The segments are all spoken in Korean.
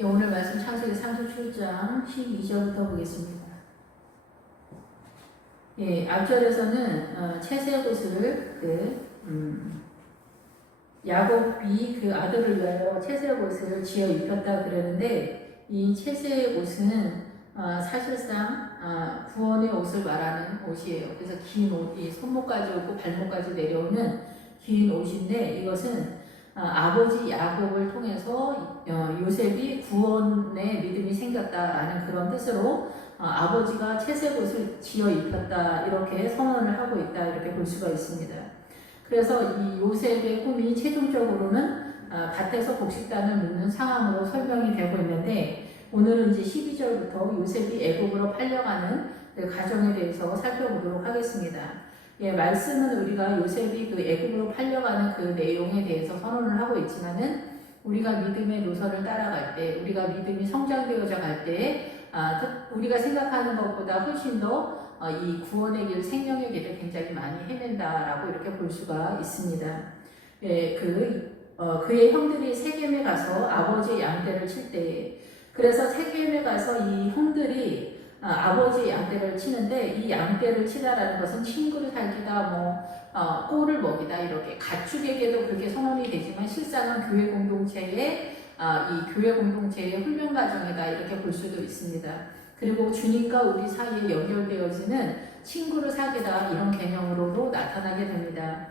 예, 오늘 말씀 창세기 37장 12절부터 보겠습니다. 예, 앞절에서는 채색옷을 야곱이 그 아들을 위하여 채색옷을 지어 입혔다 그러는데, 이 채색옷은 사실상 구원의 옷을 말하는 옷이에요. 그래서 긴 옷이 손목까지 오고 발목까지 내려오는 긴 옷인데, 이것은 아버지 야곱을 통해서 요셉이 구원의 믿음이 생겼다라는 그런 뜻으로 아버지가 채색옷을 지어 입혔다 이렇게 선언을 하고 있다 이렇게 볼 수가 있습니다. 그래서 이 요셉의 꿈이 최종적으로는 밭에서 곡식단을 묶는 상황으로 설명이 되고 있는데, 오늘은 이제 12절부터 요셉이 애굽으로 팔려가는 그 과정에 대해서 살펴보도록 하겠습니다. 예, 말씀은 우리가 요셉이 그 애굽으로 팔려가는 그 내용에 대해서 선언을 하고 있지만은, 우리가 믿음의 노선을 따라갈 때, 우리가 믿음이 성장되어져 갈 때, 우리가 생각하는 것보다 훨씬 더 이 구원의 길, 생명의 길을 굉장히 많이 헤맨다라고 이렇게 볼 수가 있습니다. 예, 그의 형들이 세겜에 가서 아버지의 양떼를 칠 때, 그래서 세겜에 가서 이 형들이 아버지의 양떼를 치는데, 이 양떼를 치다라는 것은 친구를 살기다, 꼴을 먹이다, 이렇게 가축에게도 그렇게 선언이 되지만 실상은 교회 공동체의 이 교회 공동체의 훈련 과정이다 이렇게 볼 수도 있습니다. 그리고 주님과 우리 사이에 연결되어지는 친구를 사귀다 이런 개념으로도 나타나게 됩니다.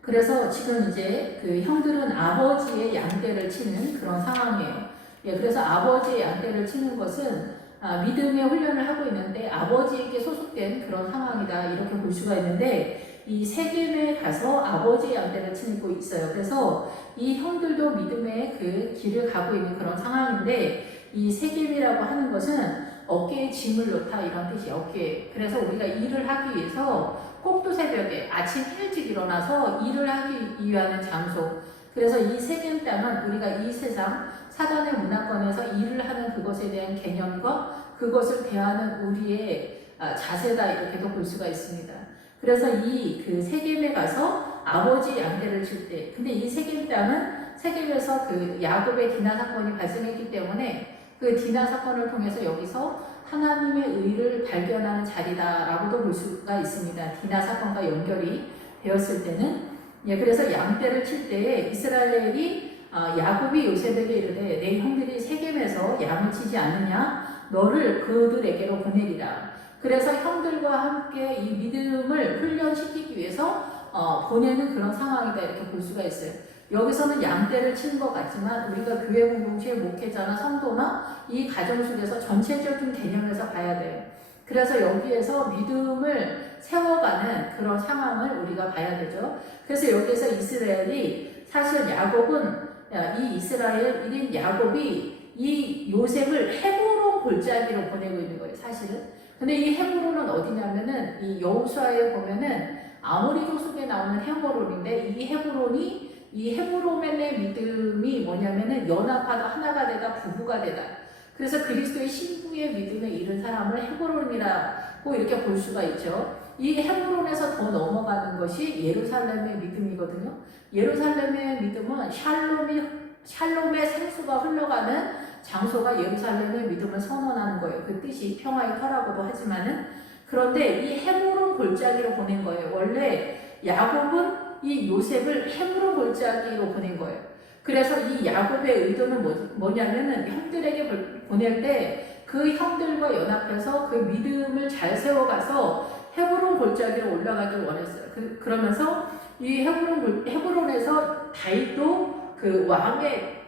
그래서 지금 이제 그 형들은 아버지의 양떼를 치는 그런 상황이에요. 예, 그래서 아버지의 양떼를 치는 것은 믿음의 훈련을 하고 있는데 아버지에게 소속된 그런 상황이다 이렇게 볼 수가 있는데, 이 세겜에 가서 아버지의 양떼를 치고 있어요. 그래서 이 형들도 믿음의 그 길을 가고 있는 그런 상황인데, 이 세겜이라고 하는 것은 어깨에 짐을 놓다 이런 뜻이에요. 어깨에. 그래서 우리가 일을 하기 위해서 꼭두 새벽에 아침 일찍 일어나서 일을 하기 위한 장소. 그래서 이 세겜 땅은 우리가 이 세상 사단의 문화권에서 일을 하는 그것에 대한 개념과 그것을 대하는 우리의 자세다 이렇게도 볼 수가 있습니다. 그래서 이 그 세겜에 가서 아버지 양떼를 칠 때, 근데 이 세겜 땅은 세겜에서 그 야곱의 디나 사건이 발생했기 때문에 그 디나 사건을 통해서 여기서 하나님의 의를 발견하는 자리다라고도 볼 수가 있습니다. 디나 사건과 연결이 되었을 때는, 예, 그래서 양떼를 칠 때에 이스라엘이 야곱이 요셉에게 이르되 내 형들이 세겜에서 양을 치지 않느냐, 너를 그들에게로 보내리라. 그래서 형들과 함께 이 믿음을 훈련시키기 위해서 보내는 그런 상황이다 이렇게 볼 수가 있어요. 여기서는 양떼를 치는 것 같지만 우리가 교회 공동체의 목회자나 성도나 이 가정 속에서 전체적인 개념에서 봐야 돼요. 그래서 여기에서 믿음을 세워가는 그런 상황을 우리가 봐야 되죠. 그래서 여기에서 이스라엘이, 사실 야곱은, 이 이스라엘 1인 야곱이 이 요셉을 헤브론 골짜기로 보내고 있는 거예요, 사실은. 근데 이 헤브론은 어디냐면은 이 여호수아에 보면은 아모리족 속에 나오는 헤브론인데, 이 헤브론의 믿음이 뭐냐면은 연합하다, 하나가 되다, 부부가 되다. 그래서 그리스도의 신부의 믿음에 이른 사람을 헤브론이라고 이렇게 볼 수가 있죠. 이 헤브론에서 더 넘어가는 것이 예루살렘의 믿음이거든요. 예루살렘의 믿음은 샬롬의 생수가 흘러가는 장소가 예루살렘의 믿음을 선언하는 거예요. 그 뜻이 평화의 터라고도 하지만은, 그런데 이 헤브론 골짜기로 보낸 거예요. 원래 야곱은 이 요셉을 헤브론 골짜기로 보낸 거예요. 그래서 이 야곱의 의도는 뭐냐면은 형들에게 보낼 때 그 형들과 연합해서 그 믿음을 잘 세워가서 헤브론 골짜기로 올라가길 원했어요. 그러면서 이 헤브론에서 다윗도 그 왕의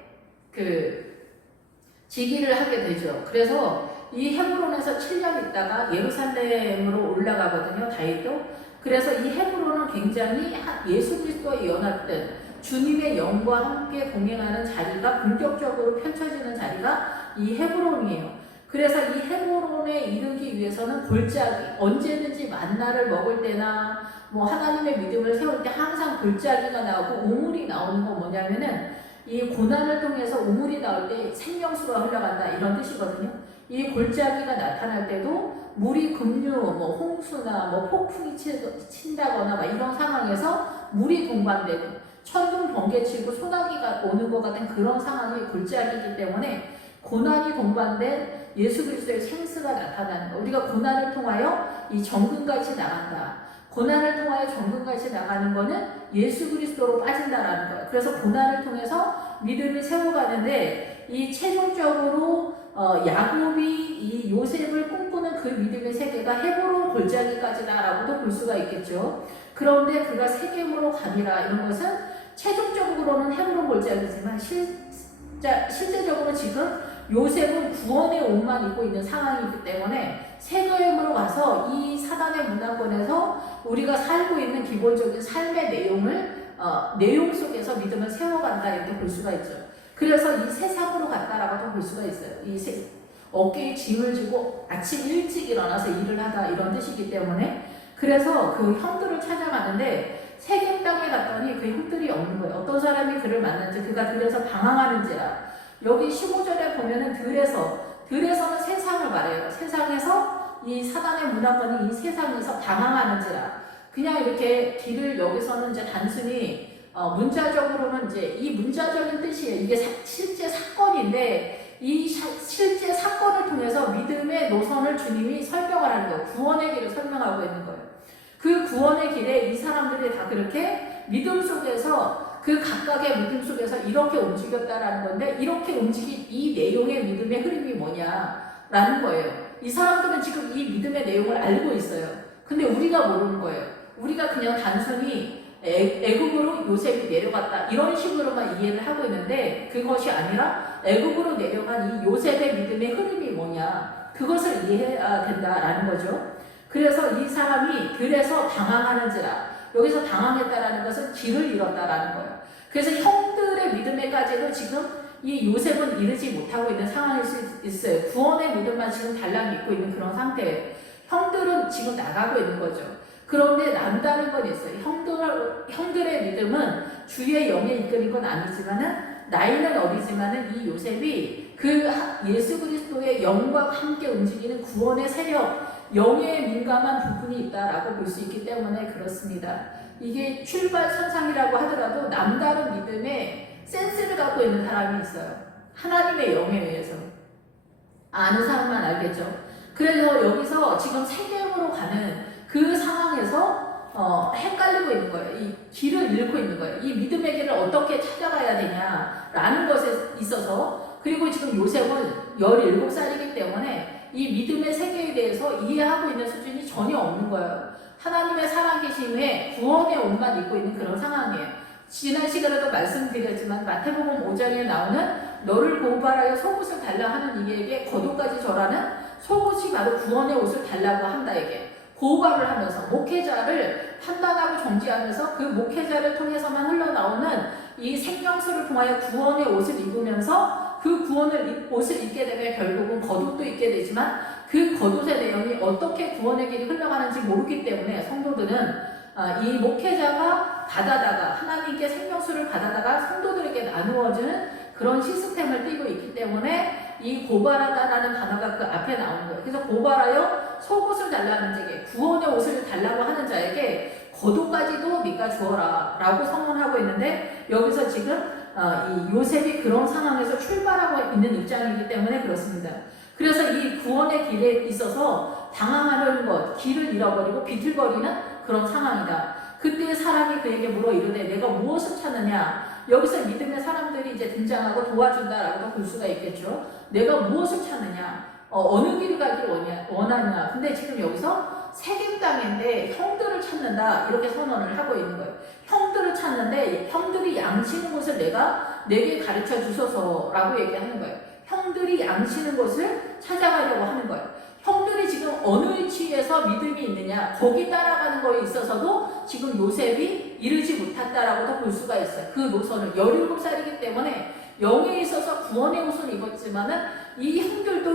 즉위를 하게 되죠. 그래서 이 헤브론에서 7년 있다가 예루살렘으로 올라가거든요, 다윗도. 그래서 이 헤브론은 굉장히 예수 그리스도와 연합된 주님의 영과 함께 동행하는 자리가 본격적으로 펼쳐지는 자리가 이 헤브론이에요. 그래서 이 헤브론에 이르기 위해서는 골짜기, 언제든지 만나를 먹을 때나 하나님의 믿음을 세울 때 항상 골짜기가 나오고 우물이 나오는 건 뭐냐면은, 이 고난을 통해서 우물이 나올 때 생명수가 흘러간다 이런 뜻이거든요. 이 골짜기가 나타날 때도 물이 급류, 홍수나 폭풍이 친다거나 이런 상황에서 물이 동반되는, 천둥 번개치고 소나기가 오는 것 같은 그런 상황이 골짜기이기 때문에 고난이 동반된 예수 그리스도의 생수가 나타나는 거. 우리가 고난을 통하여 이 정금같이 나간다. 고난을 통하여 정금같이 나가는 거는 예수 그리스도로 빠진다라는 거예요. 그래서 고난을 통해서 믿음을 세워가는데 이 최종적으로 야곱이 이 요셉을 꿈꾸는 그 믿음의 세계가 헤브론 골짜기까지다라고도 볼 수가 있겠죠. 그런데 그가 세겜으로 가니라 이런 것은 최종적으로는 헤브론 골짜기지만 실제적으로 지금 요셉은 구원의 옷만 입고 있는 상황이기 때문에 세겜으로 가서 이 사단의 문화권에서 우리가 살고 있는 기본적인 삶의 내용 속에서 믿음을 세워간다 이렇게 볼 수가 있죠. 그래서 이 세상으로 갔다라고도 볼 수가 있어요. 어깨에 짐을 지고 아침 일찍 일어나서 일을 하다 이런 뜻이기 때문에 그래서 그 형들을 찾아가는데 세겜 땅에 갔더니 그 형들이 없는 거예요. 어떤 사람이 그를 만난지 그가 들에서 방황하는지라. 여기 15절에 보면은 들에서는 세상을 말해요. 세상에서 이 사단의 문화권이 이 세상에서 방황하는지라. 그냥 이렇게 길을 여기서는 이제 단순히 문자적으로는 이제 이 문자적인 뜻이에요. 이게 실제 사건인데 이 실제 사건을 통해서 믿음의 노선을 주님이 설명을 하는 거예요. 구원의 길을 설명하고 있는 거예요. 그 구원의 길에 이 사람들이 다 그렇게 믿음 속에서 그 각각의 믿음 속에서 이렇게 움직였다라는 건데 이렇게 움직인 이 내용의 믿음의 흐름이 뭐냐라는 거예요. 이 사람들은 지금 이 믿음의 내용을 알고 있어요. 근데 우리가 모르는 거예요. 우리가 그냥 단순히 애굽으로 요셉이 내려갔다 이런 식으로만 이해를 하고 있는데 그것이 아니라 애굽으로 내려간 이 요셉의 믿음의 흐름이 뭐냐 그것을 이해해야 된다라는 거죠. 그래서 이 사람이 들에서 방황하는지라 여기서 방황했다라는 것은 길을 잃었다라는 거예요. 그래서 형들의 믿음에까지도 지금 이 요셉은 이르지 못하고 있는 상황일 수 있어요. 구원의 믿음만 지금 달랑 믿고 있는 그런 상태예요. 형들은 지금 나가고 있는 거죠. 그런데 남다른 건 있어요. 형들의 믿음은 주의 영에 이끌린 건 아니지만은 나이는 어리지만은 이 요셉이 그 예수 그리스도의 영과 함께 움직이는 구원의 세력, 영에 민감한 부분이 있다라고 볼 수 있기 때문에 그렇습니다. 이게 출발선상이라고 하더라도 남다른 믿음의 센스를 갖고 있는 사람이 있어요. 하나님의 영에 의해서. 아는 사람만 알겠죠. 그래서 여기서 지금 세겜으로 가는 그 상황에서 헷갈리고 있는 거예요. 이 길을 잃고 있는 거예요. 이 믿음의 길을 어떻게 찾아가야 되냐라는 것에 있어서 그리고 지금 요셉은 17살이기 때문에 이 믿음의 세계에 대해서 이해하고 있는 수준이 전혀 없는 거예요. 하나님의 살아계심에 구원의 옷만 입고 있는 그런 상황이에요. 지난 시간에도 말씀드렸지만 마태복음 5장에 나오는 너를 고발하여 속옷을 달라 하는 이에게 겉옷까지 절하는 속옷이 바로 구원의 옷을 달라고 한다 이게. 고발을 하면서 목회자를 판단하고 정지하면서 그 목회자를 통해서만 흘러나오는 이 생명수를 통하여 구원의 옷을 입으면서 그 구원의 옷을 입게 되면 결국은 겉옷도 입게 되지만 그 겉옷의 내용이 어떻게 구원의 길이 흘러가는지 모르기 때문에 성도들은 이 목회자가 받아다가 하나님께 생명수를 받아다가 성도들에게 나누어주는 그런 시스템을 띠고 있기 때문에 이 고발하다라는 단어가 그 앞에 나오는 거예요. 그래서 고발하여 속옷을 달라는 자에게 구원의 옷을 달라고 하는 자에게 겉옷까지도 네가 주어라 라고 선언하고 있는데 여기서 지금 이 요셉이 그런 상황에서 출발하고 있는 입장이기 때문에 그렇습니다. 그래서 이 구원의 길에 있어서 당황하는 것, 길을 잃어버리고 비틀거리는 그런 상황이다. 그때 사람이 그에게 물어 이르되 내가 무엇을 찾느냐. 여기서 믿음의 사람들이 이제 등장하고 도와준다라고 볼 수가 있겠죠. 내가 무엇을 찾느냐. 어느 길을 가길 원하냐. 근데 지금 여기서 세겜 땅인데 형들을 찾는다 이렇게 선언을 하고 있는 거예요. 형들을 찾는데 형들이 양치는 곳을 내게 가르쳐 주소서라고 얘기하는 거예요. 형들이 양치는 곳을 찾아가려고 하는 거예요. 형들이 지금 어느 위치에서 믿음이 있느냐 거기 따라가는 거에 있어서도 지금 요셉이 이르지 못한다라고도 볼 수가 있어요. 그 노선을 17살이기 때문에 영에 있어서 구원의 옷을 입었지만은 이 형들도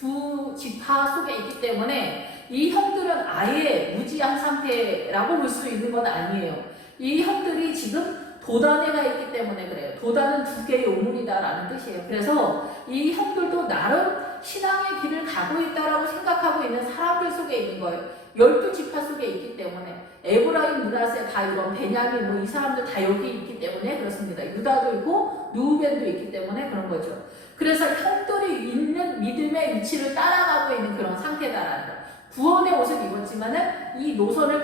12지파 속에 있기 때문에 이 형들은 아예 무지한 상태라고 볼 수 있는 건 아니에요. 이 형들이 지금 도단에 가 있기 때문에 그래요. 도단은 2개의 우물이다라는 뜻이에요. 그래서 이 형들도 나름 신앙의 길을 가고 있다라고 생각하고 있는 사람들 속에 있는 거예요. 12지파 속에 있기 때문에 에브라임, 므낫세 다 이런 베냐민 뭐 이 사람들 다 여기 있기 때문에 그렇습니다. 유다도 있고 루벤도 있기 때문에 그런 거죠. 그래서 형들이 있는 믿음의 위치를 따라가고 있는 그런 상태다라는 거. 구원의 옷을 입었지만은 이 노선을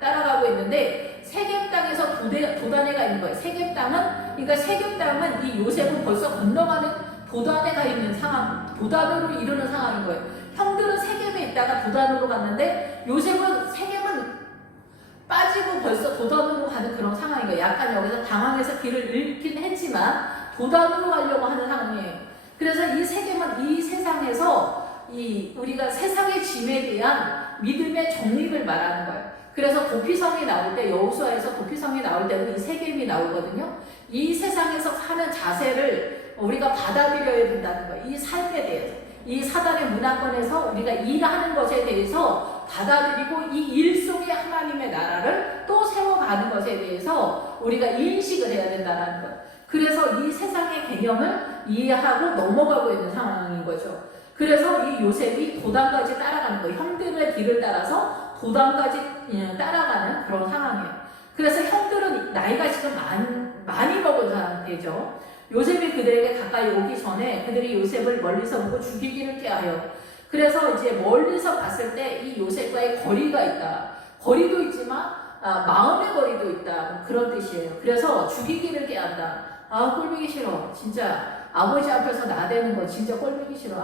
따라가고 있는데 세겜 땅에서 도단에가 있는 거예요. 세겜 땅은 그러니까 세겜 땅은 이 요셉은 벌써 건너가는 도단에 가 있는 상황, 도단으로 이르는 상황인 거예요. 형들은 세겜에 있다가 도단으로 갔는데 요셉은 세겜은 빠지고 벌써 도단으로 가는 그런 상황인 거예요. 약간 여기서 당황해서 길을 잃긴 했지만 도단으로 가려고 하는 상황이에요. 그래서 이 세겜은 이 세상에서 우리가 세상의 짐에 대한 믿음의 정립을 말하는 거예요. 그래서 도피성이 나올 때, 여호수아에서 도피성이 나올 때는 이 세겜이 나오거든요. 이 세상에서 사는 자세를 우리가 받아들여야 된다는 거예요. 이 삶에 대해서, 이 사단의 문화권에서 우리가 일하는 것에 대해서 받아들이고 이 일 속에 하나님의 나라를 또 세워가는 것에 대해서 우리가 인식을 해야 된다는 거예요. 그래서 이 세상의 개념을 이해하고 넘어가고 있는 상황인 거죠. 그래서 이 요셉이 도단까지 따라가는 거예요. 형들의 길을 따라서 도단까지 따라가는 그런 상황이에요. 그래서 형들은 나이가 지금 많이 먹은 상태죠. 요셉이 그들에게 가까이 오기 전에 그들이 요셉을 멀리서 보고 죽이기를 꾀하여. 그래서 이제 멀리서 봤을 때 이 요셉과의 거리가 있다. 거리도 있지만 마음의 거리도 있다. 그런 뜻이에요. 그래서 죽이기를 꾀한다. 꼴보기 싫어. 진짜 아버지 앞에서 나대는 거 진짜 꼴보기 싫어.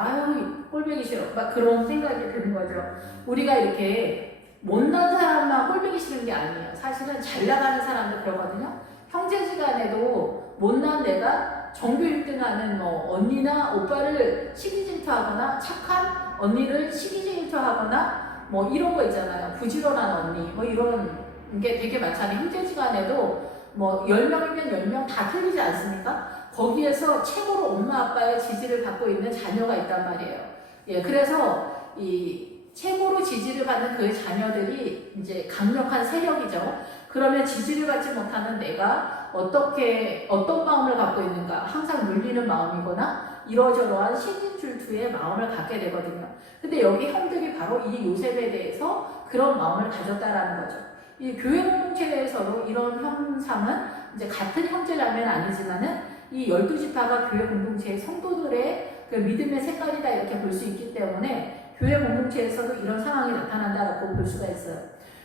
꼴보기 싫어. 막 그런 생각이 드는 거죠. 우리가 이렇게 못난 사람만 꼴보기 싫은 게 아니에요. 사실은 잘 나가는 사람도 그러거든요. 형제지간에도 못난 내가 전교 1등하는 뭐 언니나 오빠를 시기 질투하거나 착한 언니를 시기 질투하거나 뭐 이런 거 있잖아요. 부지런한 언니 뭐 이런 게 되게 많잖아요. 형제지간에도 뭐 10명이면 10명 다 틀리지 않습니까? 거기에서 최고로 엄마 아빠의 지지를 받고 있는 자녀가 있단 말이에요. 예, 그래서 이 최고로 지지를 받는 그 자녀들이 이제 강력한 세력이죠. 그러면 지지를 받지 못하는 내가 어떤 마음을 갖고 있는가? 항상 눌리는 마음이거나 이러저러한 신진출투의 마음을 갖게 되거든요. 근데 여기 형들이 바로 이 요셉에 대해서 그런 마음을 가졌다라는 거죠. 이 교회 공동체에서도 이런 형상은 이제 같은 형제라면 아니지만은 이 12지파가 교회 공동체의 성도들의 그 믿음의 색깔이다 이렇게 볼 수 있기 때문에 교회 공동체에서도 이런 상황이 나타난다라고 볼 수가 있어요.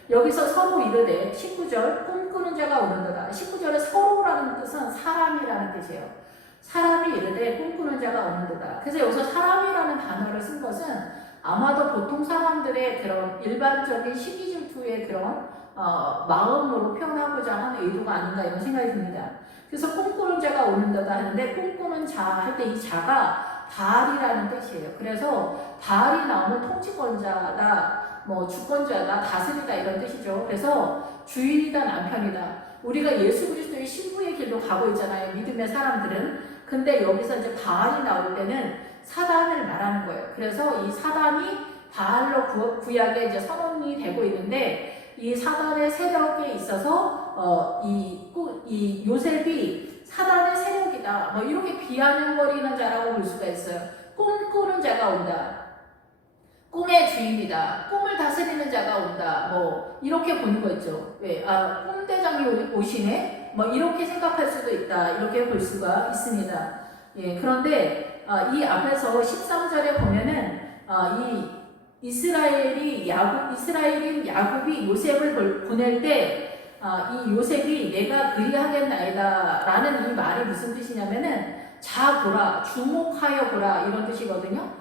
여기서 서로 이르되 19절 꿈꾸는 자가 오는도다. 19절에 서로라는 뜻은 사람이라는 뜻이에요. 사람이 이르되 꿈꾸는 자가 오는도다. 그래서 여기서 사람이라는 단어를 쓴 것은 아마도 보통 사람들의 그런 일반적인 시기질투의 그런 마음으로 표현하고자 하는 의도가 아닌가 이런 생각이 듭니다. 그래서 꿈꾸는 자가 오는도다 하는데 꿈꾸는 자 할 때 이 자가 바알이라는 뜻이에요. 그래서 바알이 나오면 통치권자다, 뭐 주권자다, 다스리다 이런 뜻이죠. 그래서 주인이다, 남편이다. 우리가 예수 그리스도의 신부의 길로 가고 있잖아요. 믿음의 사람들은. 근데 여기서 이제 바알이 나올 때는 사단을 말하는 거예요. 그래서 이 사단이 바알로 구약에 이제 선언이 되고 있는데 이 사단의 세력에 있어서 이 요셉이 사단의 세력이다. 뭐 이렇게 비아냥거리는 자라고 볼 수가 있어요. 꿈꾸는 자가 온다. 꿈의 주인이다. 꿈을 다스리는 자가 온다. 뭐 이렇게 보는 거 있죠. 왜? 꿈대장이 오시네. 뭐 이렇게 생각할 수도 있다. 이렇게 볼 수가 있습니다. 예, 그런데 이 앞에서 13절에 보면은 이 이스라엘인 야곱이 요셉을 보낼 때 이 요셉이 내가 그리하겠나이다 라는 이 말이 무슨 뜻이냐면은 자 보라, 주목하여 보라 이런 뜻이거든요.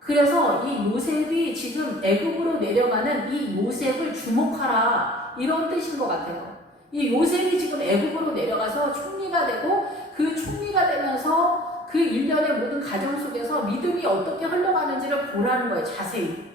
그래서 이 요셉이 지금 애굽으로 내려가는 이 요셉을 주목하라 이런 뜻인 것 같아요. 이 요셉이 지금 애굽으로 내려가서 총리가 되고 그 총리가 되면서 그 일련의 모든 가정 속에서 믿음이 어떻게 흘러가는지를 보라는 거예요. 자세히.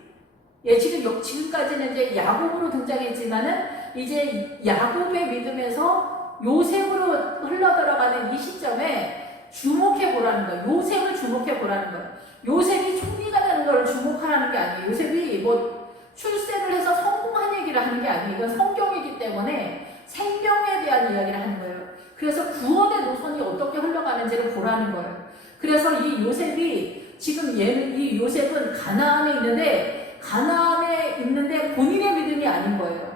예, 지금까지는 이제 야곱으로 등장했지만은 이제 야곱의 믿음에서 요셉으로 흘러들어가는 이 시점에 주목해 보라는 거예요. 요셉을 주목해 보라는 거예요. 요셉이 총리가 되는 걸 주목하라는 게 아니에요. 요셉이 뭐 출세를 해서 성공한 얘기를 하는 게 아니에요. 이건 성경이기 때문에 생명에 대한 이야기를 하는 거예요. 그래서 구원의 노선이 어떻게 흘러가는지를 보라는 거예요. 그래서 이 요셉이 지금 이 요셉은 가나안에 있는데 가나안에 있는데 본인의 믿음이 아닌 거예요.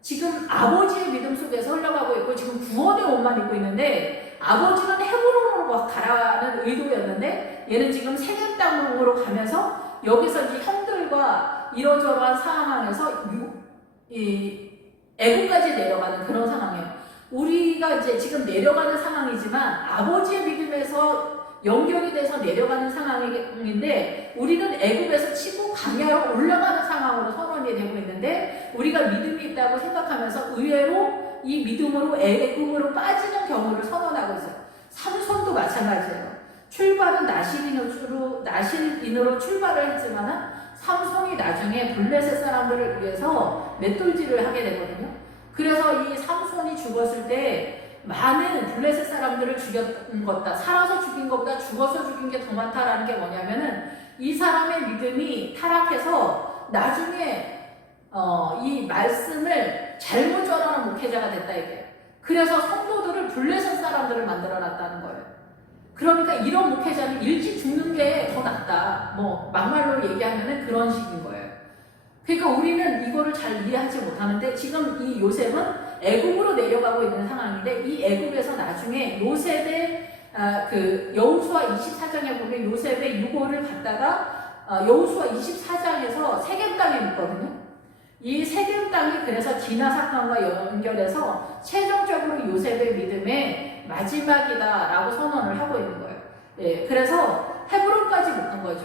지금 아버지의 믿음 속에서 흘러가고 있고 지금 구원의 옷만 입고 있는데 아버지는 헤브론으로 가라는 의도였는데 얘는 지금 세겜 땅으로 가면서 여기서 이제 형들과 이러저러한 상황에서 이 애국까지 내려가는 그런 상황이에요. 우리가 이제 지금 내려가는 상황이지만 아버지의 믿음에서 연결이 돼서 내려가는 상황인데 우리는 애굽에서 치고 강야로 올라가는 상황으로 선언이 되고 있는데 우리가 믿음이 있다고 생각하면서 의외로 이 믿음으로 애굽으로 빠지는 경우를 선언하고 있어요. 삼손도 마찬가지예요. 출발은 나실인으로 출발을 했지만 삼손이 나중에 블레셋 사람들을 위해서 맷돌질을 하게 되거든요. 그래서 이 삼손이 죽었을 때 많은 블레셋 사람들을 죽였던 것다. 살아서 죽인 것보다 죽어서 죽인 게 더 많다라는 게 뭐냐면은 이 사람의 믿음이 타락해서 나중에 이 말씀을 잘못 전하는 목회자가 됐다 이게. 그래서 성도들을 블레셋 사람들을 만들어놨다는 거예요. 그러니까 이런 목회자는 일찍 죽는 게 더 낫다. 뭐 막말로 얘기하면은 그런 식인 거예요. 그러니까 우리는 이거를 잘 이해하지 못하는데 지금 이 요셉은 애굽으로 내려가고 있는 상황인데 이 애굽에서 나중에 요셉의 그 여호수아 24장에 보면 요셉의 유고를 갖다가 여호수아 24장에서 세겜 땅에 묻거든요. 이 세겜 땅이 그래서 디나 사건과 연결해서 최종적으로 요셉의 믿음의 마지막이다라고 선언을 하고 있는 거예요. 예, 그래서 헤브론까지 못 간 거죠.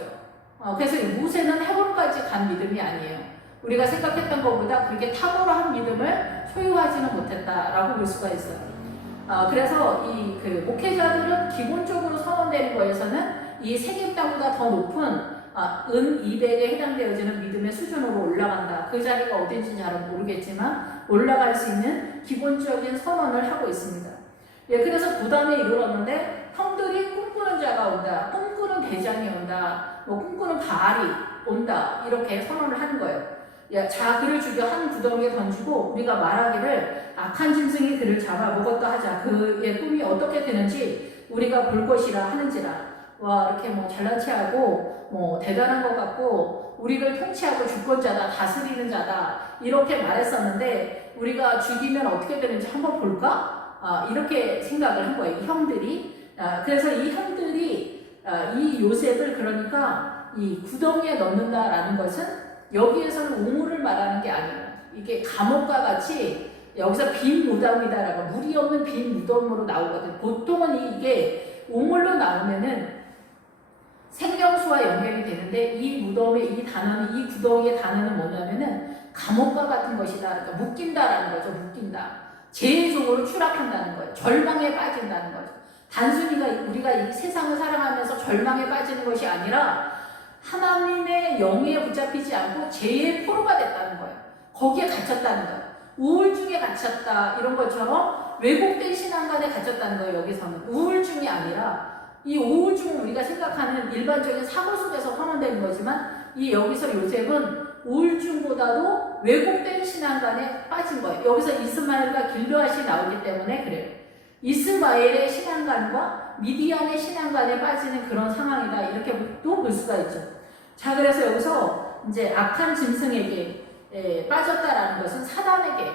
그래서 모세는 헤브론까지 간 믿음이 아니에요. 우리가 생각했던 것보다 그렇게 탁월한 믿음을 소유하지는 못했다라고 볼 수가 있어요. 그래서 이 그 목회자들은 기본적으로 선언되는 거에서는 이 세겜 땅보다 더 높은 은 200에 해당되어지는 믿음의 수준으로 올라간다. 그 자리가 어딘지 잘 모르겠지만 올라갈 수 있는 기본적인 선언을 하고 있습니다. 예, 그래서 고단에 이르렀는데 형들이 꿈꾸는 자가 온다. 꿈꾸는 대장이 온다. 뭐 꿈꾸는 바알이 온다. 이렇게 선언을 하는 거예요. 야, 자 그를 죽여 한 구덩이에 던지고 우리가 말하기를 악한 짐승이 그를 잡아 먹었다 하자. 그의 꿈이 어떻게 되는지 우리가 볼 것이라 하는지라. 와 이렇게 뭐 잘난 체하고 뭐 대단한 것 같고 우리를 통치하고 주권자다 다스리는 자다 이렇게 말했었는데 우리가 죽이면 어떻게 되는지 한번 볼까? 이렇게 생각을 한 거예요. 이 형들이. 그래서 이 형들이 이 요셉을 그러니까 이 구덩이에 넣는다라는 것은 여기에서는 우물을 말하는 게 아니에요. 이게 감옥과 같이 여기서 빈 무덤이다라고 물이 없는 빈 무덤으로 나오거든요. 보통은 이게 우물로 나오면은 생명수와 연결이 되는데 이 무덤의 이 단어는 이 구덩이의 단어는 뭐냐면은 감옥과 같은 것이다. 그러니까 묶인다라는 거죠. 묶인다. 죄의 종으로 추락한다는 거예요. 절망에 빠진다는 거죠. 단순히 우리가 이 세상을 살아가면서 절망에 빠지는 것이 아니라 하나님의 영에 붙잡히지 않고 죄의 포로가 됐다는 거예요. 거기에 갇혔다는 거예요. 우울증에 갇혔다 이런 것처럼 왜곡된 신앙관에 갇혔다는 거예요. 여기서는 우울증이 아니라 이 우울증은 우리가 생각하는 일반적인 사고 속에서 선언되는 거지만 이 여기서 요셉은 우울증보다도 왜곡된 신앙관에 빠진 거예요. 여기서 이스마엘과 길르앗이 나오기 때문에 그래요. 이스마엘의 신앙관과 미디안의 신앙관에 빠지는 그런 상황이다. 이렇게 또 볼 수가 있죠. 자, 그래서 여기서 이제 악한 짐승에게 빠졌다라는 것은 사단에게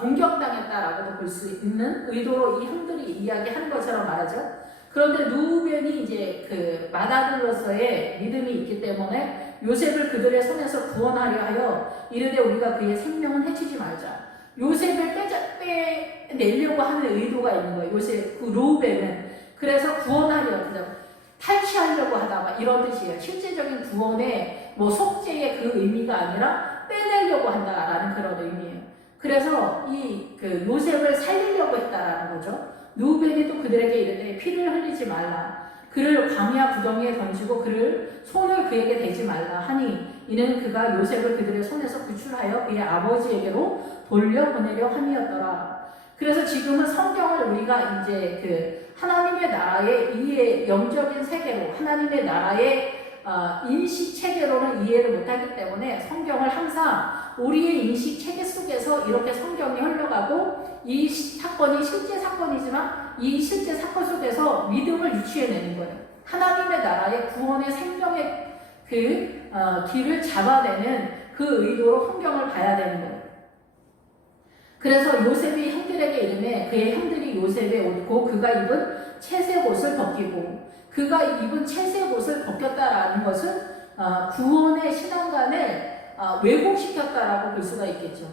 공격당했다라고도 볼 수 있는 의도로 이 형들이 이야기하는 것처럼 말하죠. 그런데 루벤이 이제 그 맏아들로서의 믿음이 있기 때문에 요셉을 그들의 손에서 구원하려 하여 이르되 우리가 그의 생명은 해치지 말자. 요셉을 빼내려고 하는 의도가 있는 거예요. 요셉, 그 루벤은. 그래서 구원하려, 탈취하려고 하다, 막 이런 뜻이에요. 실제적인 구원의 뭐 속죄의 그 의미가 아니라 빼내려고 한다라는 그런 의미예요. 그래서 이 그 요셉을 살리려고 했다라는 거죠. 루벤이 또 그들에게 이르되 피를 흘리지 말라. 그를 광야 구덩이에 던지고 그를 손을 그에게 대지 말라 하니 이는 그가 요셉을 그들의 손에서 구출하여 그의 아버지에게로 돌려보내려 함이었더라. 그래서 지금은 성경을 우리가 이제 그 하나님의 나라의 이해 영적인 세계로 하나님의 나라의 인식 체계로는 이해를 못하기 때문에 성경을 항상 우리의 인식 체계 속에서 이렇게 성경이 흘러가고 이 사건이 실제 사건이지만 이 실제 사건 속에서 믿음을 유추해내는 거예요. 하나님의 나라의 구원의 생명의 길을 잡아내는 그 의도로 환경을 봐야 되는 거예요. 그래서 요셉이 형들에게 이르매 그의 형들이 요셉의 옷고 그가 입은 채색 옷을 벗기고 그가 입은 채색 옷을 벗겼다라는 것은 구원의 신앙관을 왜곡시켰다라고 볼 수가 있겠죠.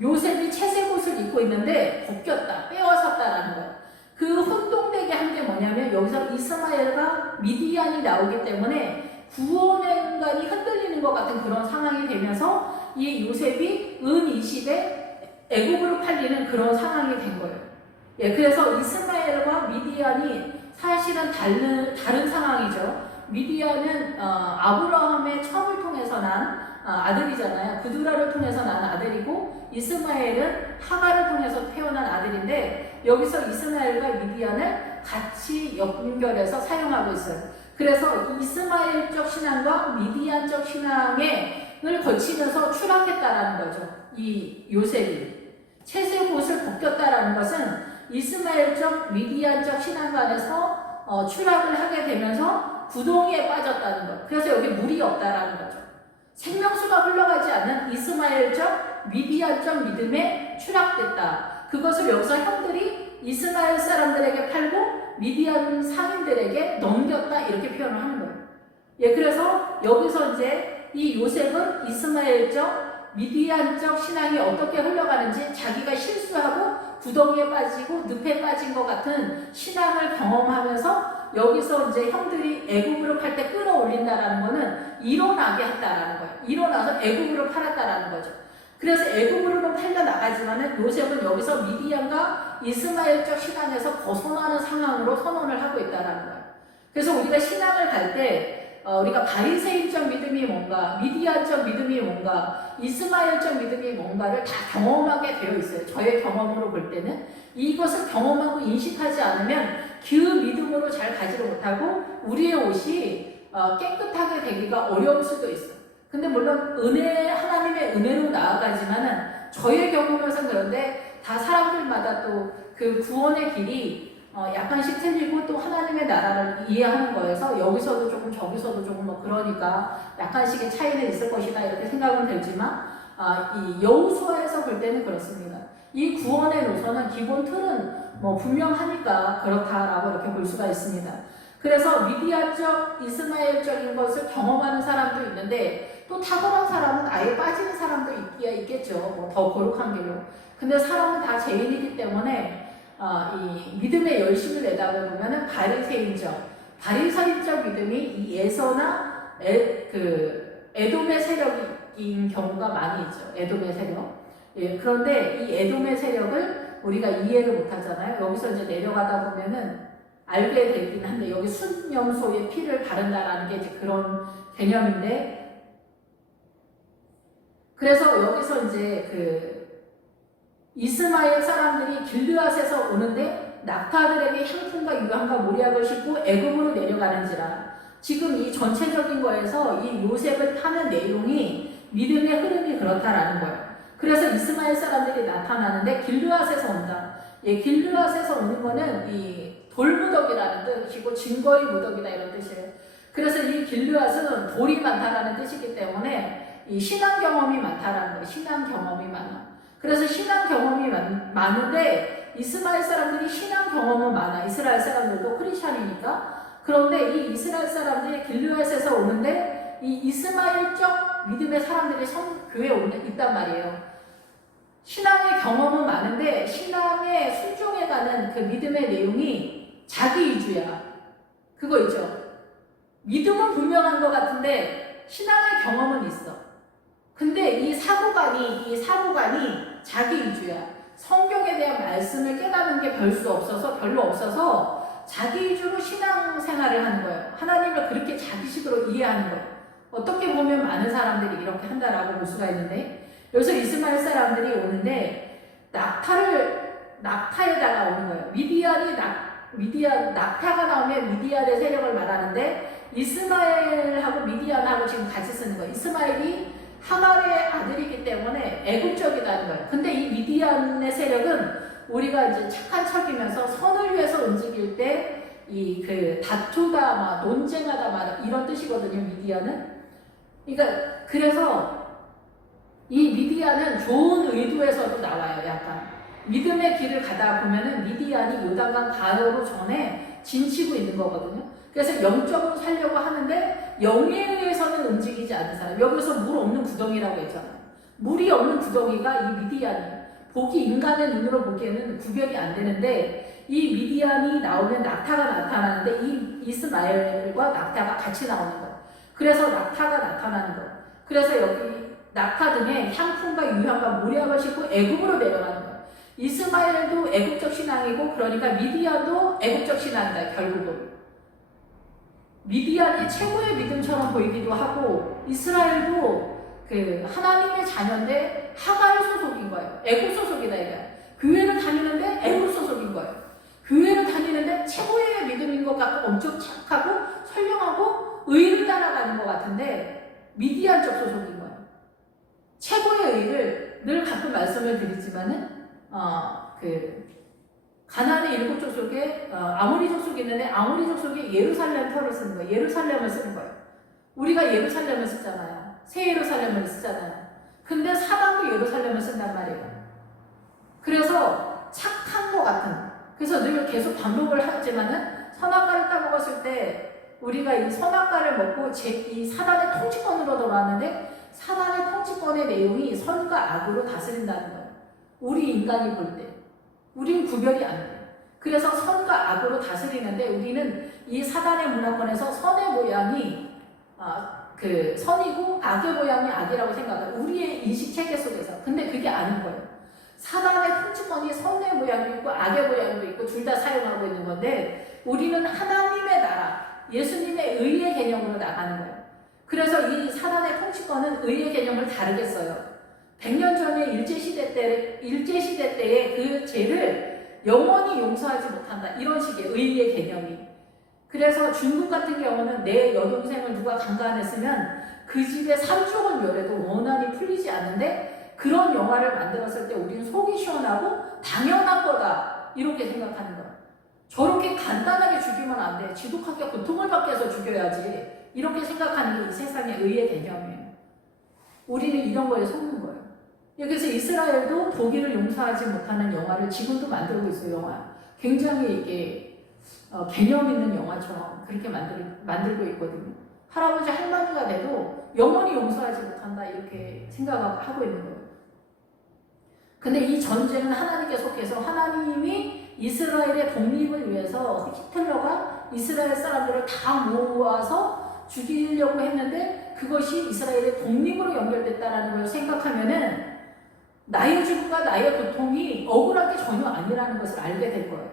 요셉이 채색 옷을 입고 있는데 벗겼다, 빼앗았다라는 거예요. 그 혼동되게 한 게 뭐냐면 여기서 이스마엘과 미디안이 나오기 때문에 구원의 인간이 흔들리는 것 같은 그런 상황이 되면서 이 요셉이 은 20에 애굽으로 팔리는 그런 상황이 된 거예요. 예, 그래서 이스마엘과 미디안이 사실은 다른 상황이죠. 미디안은 아브라함의 첨을 통해서 난 아들이잖아요. 그두라를 통해서 난 아들이고 이스마엘은 하가를 통해서 태어난 아들인데 여기서 이스마엘과 미디안을 같이 연결해서 사용하고 있어요. 그래서 이스마엘적 신앙과 미디안적 신앙을 거치면서 추락했다라는 거죠. 이 요셉이 채색 옷을 벗겼다라는 것은 이스마엘적 미디안적 신앙관에서 추락을 하게 되면서 구덩이에 빠졌다는 것. 그래서 여기 물이 없다라는 거죠. 생명수가 흘러가지 않는 이스마엘적 미디안적 믿음에 추락됐다. 그것을 여기서 형들이 이스마엘 사람들에게 팔고 미디안 상인들에게 넘겼다 이렇게 표현을 하는 거예요. 예, 그래서 여기서 이제 이 요셉은 이스마엘적 미디안적 신앙이 어떻게 흘러가는지 자기가 실수하고 구덩이에 빠지고 늪에 빠진 것 같은 신앙을 경험하면서 여기서 이제 형들이 애굽으로 팔 때 끌어올린다라는 거는 일어나게 했다라는 거예요. 일어나서 애굽으로 팔았다라는 거죠. 그래서 애굽으로는 팔려 나가지만은 요셉은 여기서 미디안과 이스마엘적 신앙에서 벗어나는 상황으로 선언을 하고 있다라는 거예요. 그래서 우리가 신앙을 갈 때 우리가 바리새인적 믿음이 뭔가, 미디안적 믿음이 뭔가, 이스마엘적 믿음이 뭔가를 다 경험하게 되어 있어요. 저의 경험으로 볼 때는 이것을 경험하고 인식하지 않으면 그 믿음으로 잘 가지를 못하고 우리의 옷이 깨끗하게 되기가 어려울 수도 있어요. 근데 물론 하나님의 은혜로 나아가지만은 저의 경험에서는 그런데 다 사람들마다 또 그 구원의 길이 약간씩 틀리고 또 하나님의 나라를 이해하는 거에서 여기서도 조금 저기서도 조금 그러니까 약간씩의 차이는 있을 것이다 이렇게 생각은 들지만 이 여호수아에서 볼 때는 그렇습니다. 이 구원의 노선은 기본 틀은 분명하니까 그렇다라고 이렇게 볼 수가 있습니다. 그래서 미디안적 이스마엘적인 것을 경험하는 사람도 있는데 또 탁월한 사람은 아예 빠지는 사람도 있겠죠. 더 거룩한 길로. 근데 사람은 다 죄인이기 때문에 이 믿음의 열심을 내다보면은 바리새인적 믿음이 이 에서나 에돔의 세력인 경우가 많이 있죠. 에돔의 세력. 예, 그런데 이 에돔의 세력을 우리가 이해를 못하잖아요. 여기서 이제 내려가다 보면은 알게 되긴 한데 여기 순염소의 피를 바른다라는 게 이제 그런 개념인데 그래서 여기서 이제 이스마엘 사람들이 길르앗에서 오는데 낙타들에게 향품과 유황과 모략을 싣고 애굽으로 내려가는지라. 지금 이 전체적인 거에서 이 요셉을 파는 내용이 믿음의 흐름이 그렇다라는 거예요. 그래서 이스마엘 사람들이 나타나는데 길르앗에서 온다. 예, 길르앗에서 오는 거는 이 돌무더기라는 뜻이고 증거의 무더기다 이런 뜻이에요. 그래서 이 길르앗은 돌이 많다라는 뜻이기 때문에 이 신앙 경험이 많다라는 거예요. 신앙 경험이 많아. 그래서 신앙 경험이 많은데 이스마엘 사람들이 신앙 경험은 많아. 이스라엘 사람들도 크리스찬이니까. 그런데 이 이스라엘 사람들이 길르앗에서 오는데 이 이스마엘적 믿음의 사람들이 교회에 있단 말이에요. 신앙의 경험은 많은데 신앙에 순종해가는 그 믿음의 내용이 자기 위주야. 그거 있죠. 믿음은 분명한 것 같은데 신앙의 경험은 있어. 근데 이 사고관이 자기 위주야. 성경에 대한 말씀을 깨닫는 게 별로 없어서 자기 위주로 신앙생활을 하는 거예요. 하나님을 그렇게 자기식으로 이해하는 거예요. 어떻게 보면 많은 사람들이 이렇게 한다라고 볼 수가 있는데 여기서 이스마엘 사람들이 오는데 낙타에다가 오는 거예요. 낙타가 나오면 미디안의 세력을 말하는데 이스마엘하고 미디안하고 지금 같이 쓰는 거예요. 이스마엘이 하갈의 아들이기 때문에 애국적이라는 거예요. 근데 이 미디안의 세력은 우리가 이제 착한 척이면서 선을 위해서 움직일 때 다투다, 논쟁하다, 이런 뜻이거든요. 미디안은. 그러니까 그래서 이 미디안은 좋은 의도에서도 나와요. 약간 믿음의 길을 가다 보면은 미디안이 요단강 바로 전에 진치고 있는 거거든요. 그래서 영적으로 살려고 하는데 영에 의해서는 움직이지 않는 사람. 여기서 물 없는 구덩이라고 했잖아요. 물이 없는 구덩이가 이 미디안이에요. 보기 인간의 눈으로 보기에는 구별이 안 되는데 이 미디안이 나오면 낙타가 나타나는데 이 이스마엘과 낙타가 같이 나오는 거예요. 그래서 낙타가 나타나는 거예요. 그래서 여기 낙타 등에 향품과 유향과 모략을 싣고 애굽으로 내려가는 거예요. 이스마엘도 애국적 신앙이고 그러니까 미디안도 애국적 신앙이다. 결국은 미디안이 최고의 믿음처럼 보이기도 하고 이스라엘도 그 하나님의 자녀인데 하갈 소속인 거예요. 애국 소속이다 이거예요. 교회를 다니는데 애국 소속인 거예요. 교회를 다니는데 최고의 믿음인 것 같고 엄청 착하고 선량하고 의를 따라가는 것 같은데 미디안적 소속인 거예요. 최고의 의를 늘 가끔 말씀을 드리지만은 가나안의 일곱 족속에 아모리 족속이 있는데 아모리 족속이 예루살렘 터를 쓰는 거예요. 예루살렘을 쓰는 거예요. 우리가 예루살렘을 쓰잖아요. 새 예루살렘을 쓰잖아요. 근데 사방도 예루살렘을 쓴단 말이에요. 그래서 착한 것 같은. 그래서 늘 계속 반복을 하지만은 선악과를 따먹었을 때 우리가 이 선악과를 먹고 이 사단의 통치권으로 돌아왔는데 사단의 통치권의 내용이 선과 악으로 다스린다는 거예요. 우리 인간이 볼 때. 우린 구별이 안 돼요. 그래서 선과 악으로 다스리는데 우리는 이 사단의 문화권에서 선의 모양이 선이고 악의 모양이 악이라고 생각해요. 우리의 인식체계 속에서. 근데 그게 아닌 거예요. 사단의 통치권이 선의 모양도 있고 악의 모양도 있고 둘 다 사용하고 있는 건데 우리는 하나님의 나라, 예수님의 의의 개념으로 나가는 거예요. 그래서 이 사단의 통치권은 의의 개념을 다르게 써요. 100년 전에 일제시대 때의 그 죄를 영원히 용서하지 못한다. 이런 식의 의의 개념이. 그래서 중국 같은 경우는 내 여동생을 누가 강간했으면 그 집에 3조를 멸해도 원한이 풀리지 않는데 그런 영화를 만들었을 때 우리는 속이 시원하고 당연한 거다. 이렇게 생각하는 거예요. 저렇게 간단하게 죽이면 안 돼. 지독하게 고통을 받게 해서 죽여야지. 이렇게 생각하는 게 이 세상의 의의 개념이에요. 우리는 이런 거에 속는 거예요. 그래서 이스라엘도 독일을 용서하지 못하는 영화를 지금도 만들고 있어요. 영화. 굉장히 이게 개념 있는 영화처럼 그렇게 만들고 있거든요. 할아버지 할머니가 돼도 영원히 용서하지 못한다 이렇게 생각하고 있는 거예요. 근데 이 전쟁은 하나님께 속해서 하나님이 이스라엘의 독립을 위해서 히틀러가 이스라엘 사람들을 다 모아서 죽이려고 했는데 그것이 이스라엘의 독립으로 연결됐다는 걸 생각하면은 나의 죽음과 나의 고통이 억울한 게 전혀 아니라는 것을 알게 될 거예요.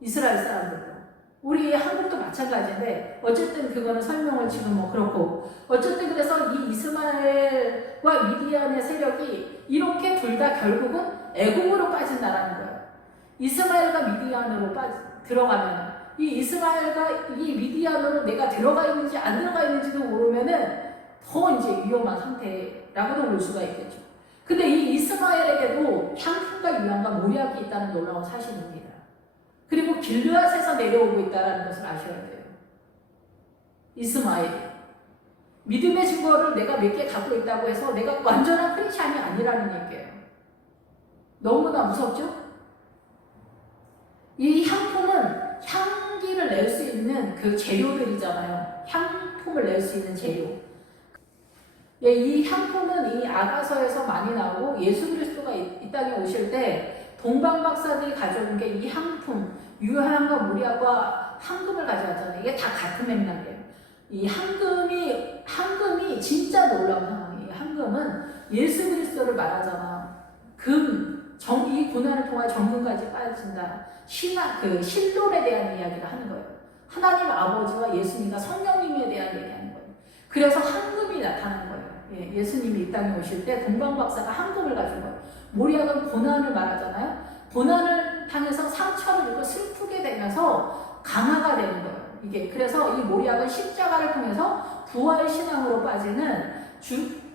이스라엘 사람들도. 우리 한국도 마찬가지인데 어쨌든 그거는 설명을 지금 뭐 그렇고 어쨌든 그래서 이 이스마엘과 미디안의 세력이 이렇게 둘 다 결국은 애국으로 빠진다라는 거예요. 이스마엘과 미디안으로 들어가면 이 이스마엘과 이 미디안으로 내가 들어가 있는지 안 들어가 있는지도 모르면은 더 이제 위험한 상태라고도 볼 수가 있겠죠. 근데 이 이스마엘에게도 향품과 유향과 모략이 있다는 놀라운 사실입니다. 그리고 길르앗에서 내려오고 있다는 것을 아셔야 돼요. 이스마엘이. 믿음의 증거를 내가 몇 개 갖고 있다고 해서 내가 완전한 크리스찬이 아니라는 얘기예요. 너무나 무섭죠? 이 향품은 향기를 낼 수 있는 그 재료들이잖아요. 향품을 낼 수 있는 재료. 이 향품은 이 아가서에서 많이 나오고 예수 그리스도가 이 땅에 오실 때 동방 박사들이 가져온 게 이 향품, 유향과 모략과 황금을 가져왔잖아요. 이게 다 같은 맥락이에요. 이 황금이 진짜 놀라운 상황이에요. 황금은 예수 그리스도를 말하잖아. 이 고난을 통해 정금까지 빠진다. 실론에 대한 이야기를 하는 거예요. 하나님 아버지와 예수님과 성령님에 대한 얘기하는 거예요. 그래서 황금이 나타나는 거예요. 예수님이 이 땅에 오실 때 동방박사가 황금을 가진 거예요. 모략은 고난을 말하잖아요. 고난을 당해서 상처를 입고 슬프게 되면서 강화가 되는 거예요. 이게 그래서 이 모략은 십자가를 통해서 부활 신앙으로 빠지는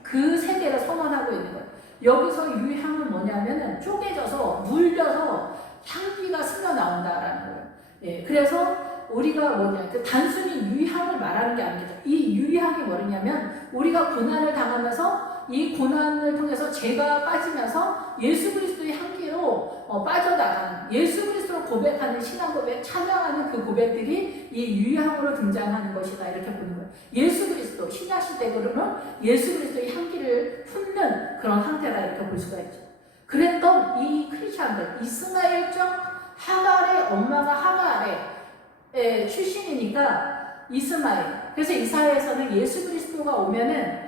그 세계를 선언하고 있는 거예요. 여기서 유향은 뭐냐면은 쪼개져서 물려서 향기가 스며 나온다라는 거예요. 그래서 우리가 뭐냐, 단순히 유향을 말하는 게 아니죠. 이 유향이 뭐냐면 우리가 고난을 당하면서 이 고난을 통해서 죄가 빠지면서 예수 그리스도의 향기로 빠져나가는, 예수 그리스도를 고백하는 신앙 고백, 찬양하는 그 고백들이 이 유향으로 등장하는 것이다, 이렇게 보는 거예요. 예수 그리스도, 신약 시대로는 예수 그리스도의 향기를 품는 그런 상태다, 이렇게 볼 수가 있죠. 그랬던 이 크리스천들, 이스마엘적 하갈의 엄마가 하갈의 출신이니까 이스마엘. 그래서 이사야에서는 예수 그리스도가 오면은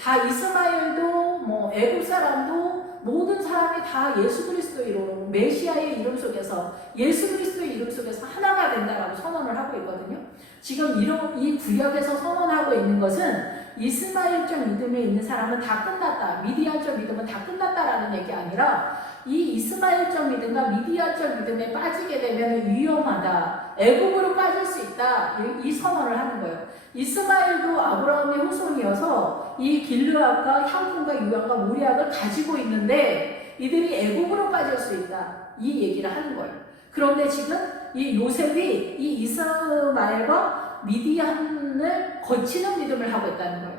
다 이스마엘도 뭐 애굽 사람도 모든 사람이 다 예수 그리스도의 이름, 메시아의 이름 속에서 예수 그리스도의 이름 속에서 하나가 된다라고 선언을 하고 있거든요. 지금 이 구역에서 선언하고 있는 것은 이스마엘적 믿음에 있는 사람은 다 끝났다, 미디안적 믿음은 다 끝났다라는 얘기 아니라 이 이스마엘적 믿음과 미디안적 믿음에 빠지게 되면 위험하다, 애굽으로 빠질 수 있다, 이 선언을 하는 거예요. 이스마엘도 아브라함의 후손이어서 이 길르앗과 향품과 유황과 모리앗을 가지고 있는데 이들이 애굽으로 빠질 수 있다, 이 얘기를 하는 거예요. 그런데 지금 이 요셉이 이 이스마엘과 미디안을 거치는 믿음을 하고 있다는 거예요.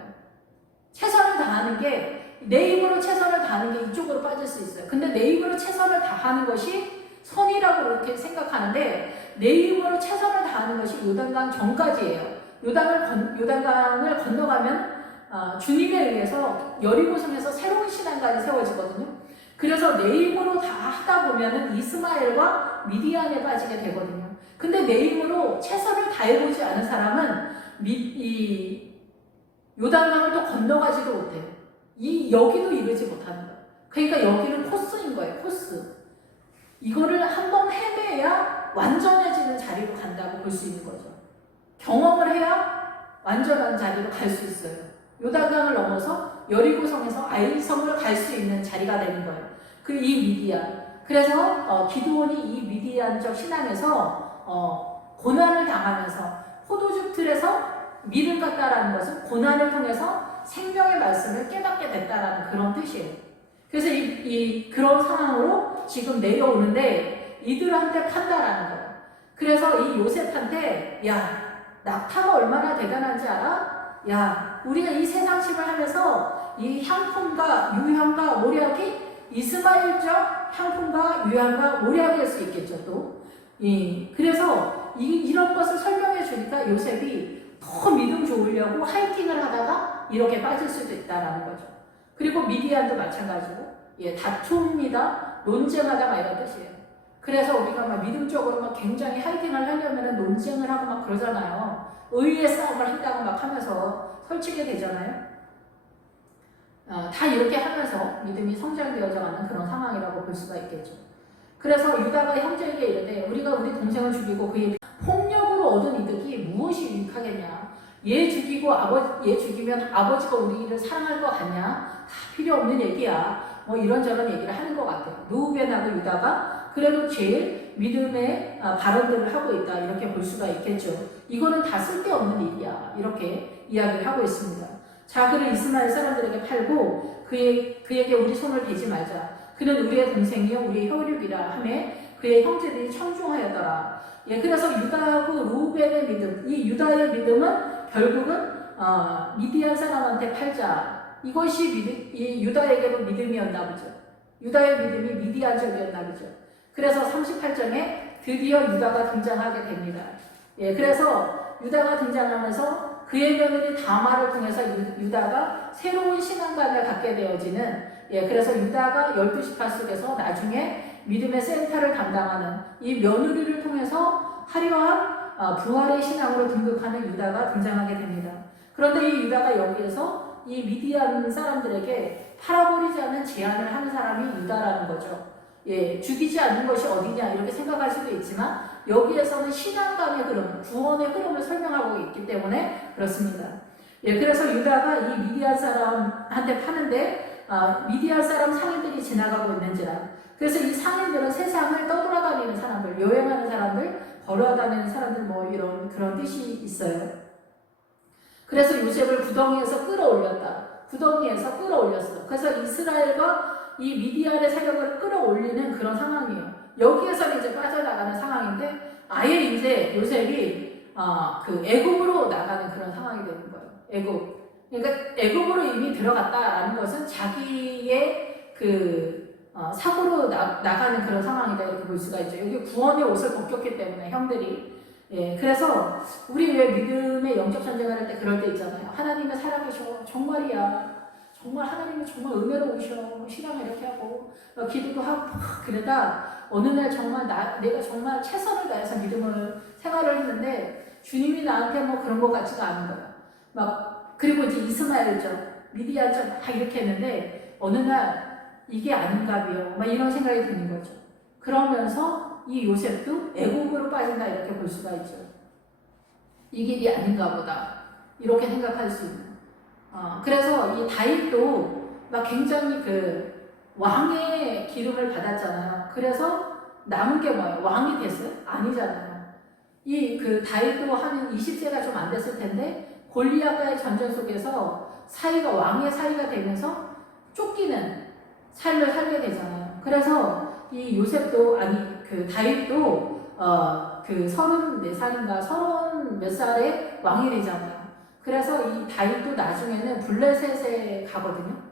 최선을 다하는 게, 내 힘으로 최선을 다하는 게 이쪽으로 빠질 수 있어요. 근데 내 힘으로 최선을 다하는 것이 선이라고 그렇게 생각하는데 내 힘으로 최선을 다하는 것이 요단강 전까지예요. 요단강을 건너가면 주님에 의해서 여리고성에서 새로운 신앙까지 세워지거든요. 그래서 내 힘으로 다 하다 보면은 이스마엘과 미디안에 빠지게 되거든요. 근데 내 힘으로 최선을 다해보지 않은 사람은 이 요단강을 또 건너가지도 못해요. 여기도 이르지 못하는 거예요. 그러니까 여기는 코스인 거예요, 코스. 이거를 한번 헤매야 완전해지는 자리로 간다고 볼 수 있는 거죠. 경험을 해야 완전한 자리로 갈 수 있어요. 요단강을 넘어서 여리고성에서 아이성을 갈 수 있는 자리가 되는 거예요. 이 미디안. 그래서 기드온이 이 미디안적 신앙에서 고난을 당하면서 포도주 틀에서 밀을 깠다라는 것은 고난을 통해서 생명의 말씀을 깨닫게 됐다라는 그런 뜻이에요. 그래서 그런 상황으로 지금 내려오는데 이들한테 판다라는 거예요. 그래서 이 요셉한테, 야, 낙타가 얼마나 대단한지 알아? 야, 우리가 이 세상심을 하면서 이 향품과 유향과 모략이 이스마엘적 향품과 유향과 모략일 수 있겠죠, 또. 그래서 이런 것을 설명해 주니까 요셉이 더 믿음 좋으려고 하이킹을 하다가 이렇게 빠질 수도 있다라는 거죠. 그리고 미디안도 마찬가지고, 다툼이다, 논쟁하다, 막 이런 뜻이에요. 그래서 우리가 막 믿음적으로 막 굉장히 하이킹을 하려면 논쟁을 하고 막 그러잖아요. 의의 싸움을 한다고 막 하면서 설치게 되잖아요. 다 이렇게 하면서 믿음이 성장되어져 가는 그런 상황이라고 볼 수가 있겠죠. 그래서 유다가 형제에게 이르되 우리가 우리 동생을 죽이고 그의 폭력으로 얻은 이득이 무엇이 유익하겠냐? 얘 죽이면 아버지가 우리를 사랑할 것 같냐? 다 필요 없는 얘기야. 뭐 이런저런 얘기를 하는 것 같아요. 루벤하고 유다가 그래도 제일 믿음의 발언들을 하고 있다, 이렇게 볼 수가 있겠죠. 이거는 다 쓸데없는 일이야, 이렇게 이야기를 하고 있습니다. 자, 그를 이스마엘 사람들에게 팔고 그에게 우리 손을 대지 말자. 그는 우리의 동생이요 우리의 혈육이라 하매 그의 형제들이 청중하였더라. 그래서 유다하고 루벤의 믿음, 이 유다의 믿음은 결국은 미디안 사람한테 팔자. 이것이 이 유다에게도 믿음이었나 보죠. 유다의 믿음이 미디안적이었나 보죠. 그래서 38장에 드디어 유다가 등장하게 됩니다. 그래서 유다가 등장하면서 그의 며느리 다마를 통해서 유다가 새로운 신앙관을 갖게 되어지는, 그래서 유다가 12지파 속에서 나중에 믿음의 센터를 담당하는 이 며느리를 통해서 화려한 부활의 신앙으로 등극하는 유다가 등장하게 됩니다. 그런데 이 유다가 여기에서 이 미디안 사람들에게 팔아버리지 않는 제안을 하는 사람이 유다라는 거죠. 죽이지 않는 것이 어디냐 이렇게 생각할 수도 있지만 여기에서는 신앙감의 흐름, 구원의 흐름을 설명하고 있기 때문에 그렇습니다. 그래서 유다가 이 미디안 사람한테 파는데 미디안 사람 상인들이 지나가고 있는지라. 그래서 이 상인들은 세상을 떠돌아다니는 사람들, 여행하는 사람들, 걸어다니는 사람들, 뭐 이런 그런 뜻이 있어요. 그래서 요셉을 구덩이에서 끌어올렸다. 구덩이에서 끌어올렸어. 그래서 이스라엘과 이 미디안의 세력을 끌어올리는 그런 상황이에요. 여기에서 이제 빠져나가는 상황인데 아예 이제 요셉이 그 애굽으로 나가는 그런 상황이 되는 거예요. 애굽. 그러니까 애굽으로 이미 들어갔다라는 것은 자기의 사고로 나가는 그런 상황이다 이렇게 볼 수가 있죠. 여기 구원의 옷을 벗겼기 때문에 형들이. 예, 그래서 우리 왜 믿음의 영적 전쟁을 할 때 그럴 때 있잖아요. 하나님의 살아계셔. 정말이야. 정말 하나님은 정말 은혜로우셔. 신앙을 이렇게 하고 기도도 하고 그러다 어느 날 정말 내가 정말 최선을 다해서 믿음을 생활을 했는데 주님이 나한테 뭐 그런 것 같지가 않은 거야. 그리고 이제 이스마엘죠. 미디안죠. 막 이렇게 했는데 어느 날 이게 아닌가비요. 막 이런 생각이 드는 거죠. 그러면서 이 요셉도 애국으로 빠진다 이렇게 볼 수가 있죠. 이 길이 아닌가 보다 이렇게 생각할 수 있는. 그래서 이 다윗도 막 굉장히 왕의 기름을 받았잖아요. 그래서 남은 게 뭐예요? 왕이 됐어요? 아니잖아요. 다윗도 한 20세가 좀 안 됐을 텐데 골리앗과의 전쟁 속에서 왕의 사이가 되면서 쫓기는 삶을 살게 되잖아요. 그래서 이 요셉도 다윗도 34살인가 30 몇 살에 왕이 되잖아요. 그래서 이 다윗도 나중에는 블레셋에 가거든요.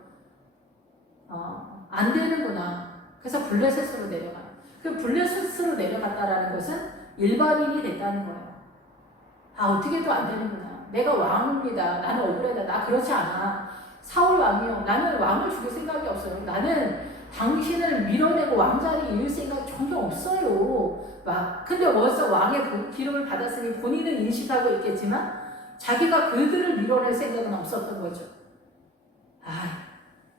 안 되는구나. 그래서 블레셋으로 내려가요. 블레셋으로 내려갔다라는 것은 일반인이 됐다는 거예요. 어떻게 해도 안 되는구나. 내가 왕입니다. 나는 억울하다. 나 그렇지 않아. 사울 왕이요. 나는 왕을 죽일 생각이 없어요. 나는 당신을 밀어내고 왕자리 이을 생각 전혀 없어요. 근데 벌써 왕의 기름을 받았으니 본인은 인식하고 있겠지만 자기가 그들을 밀어낼 생각은 없었던 거죠.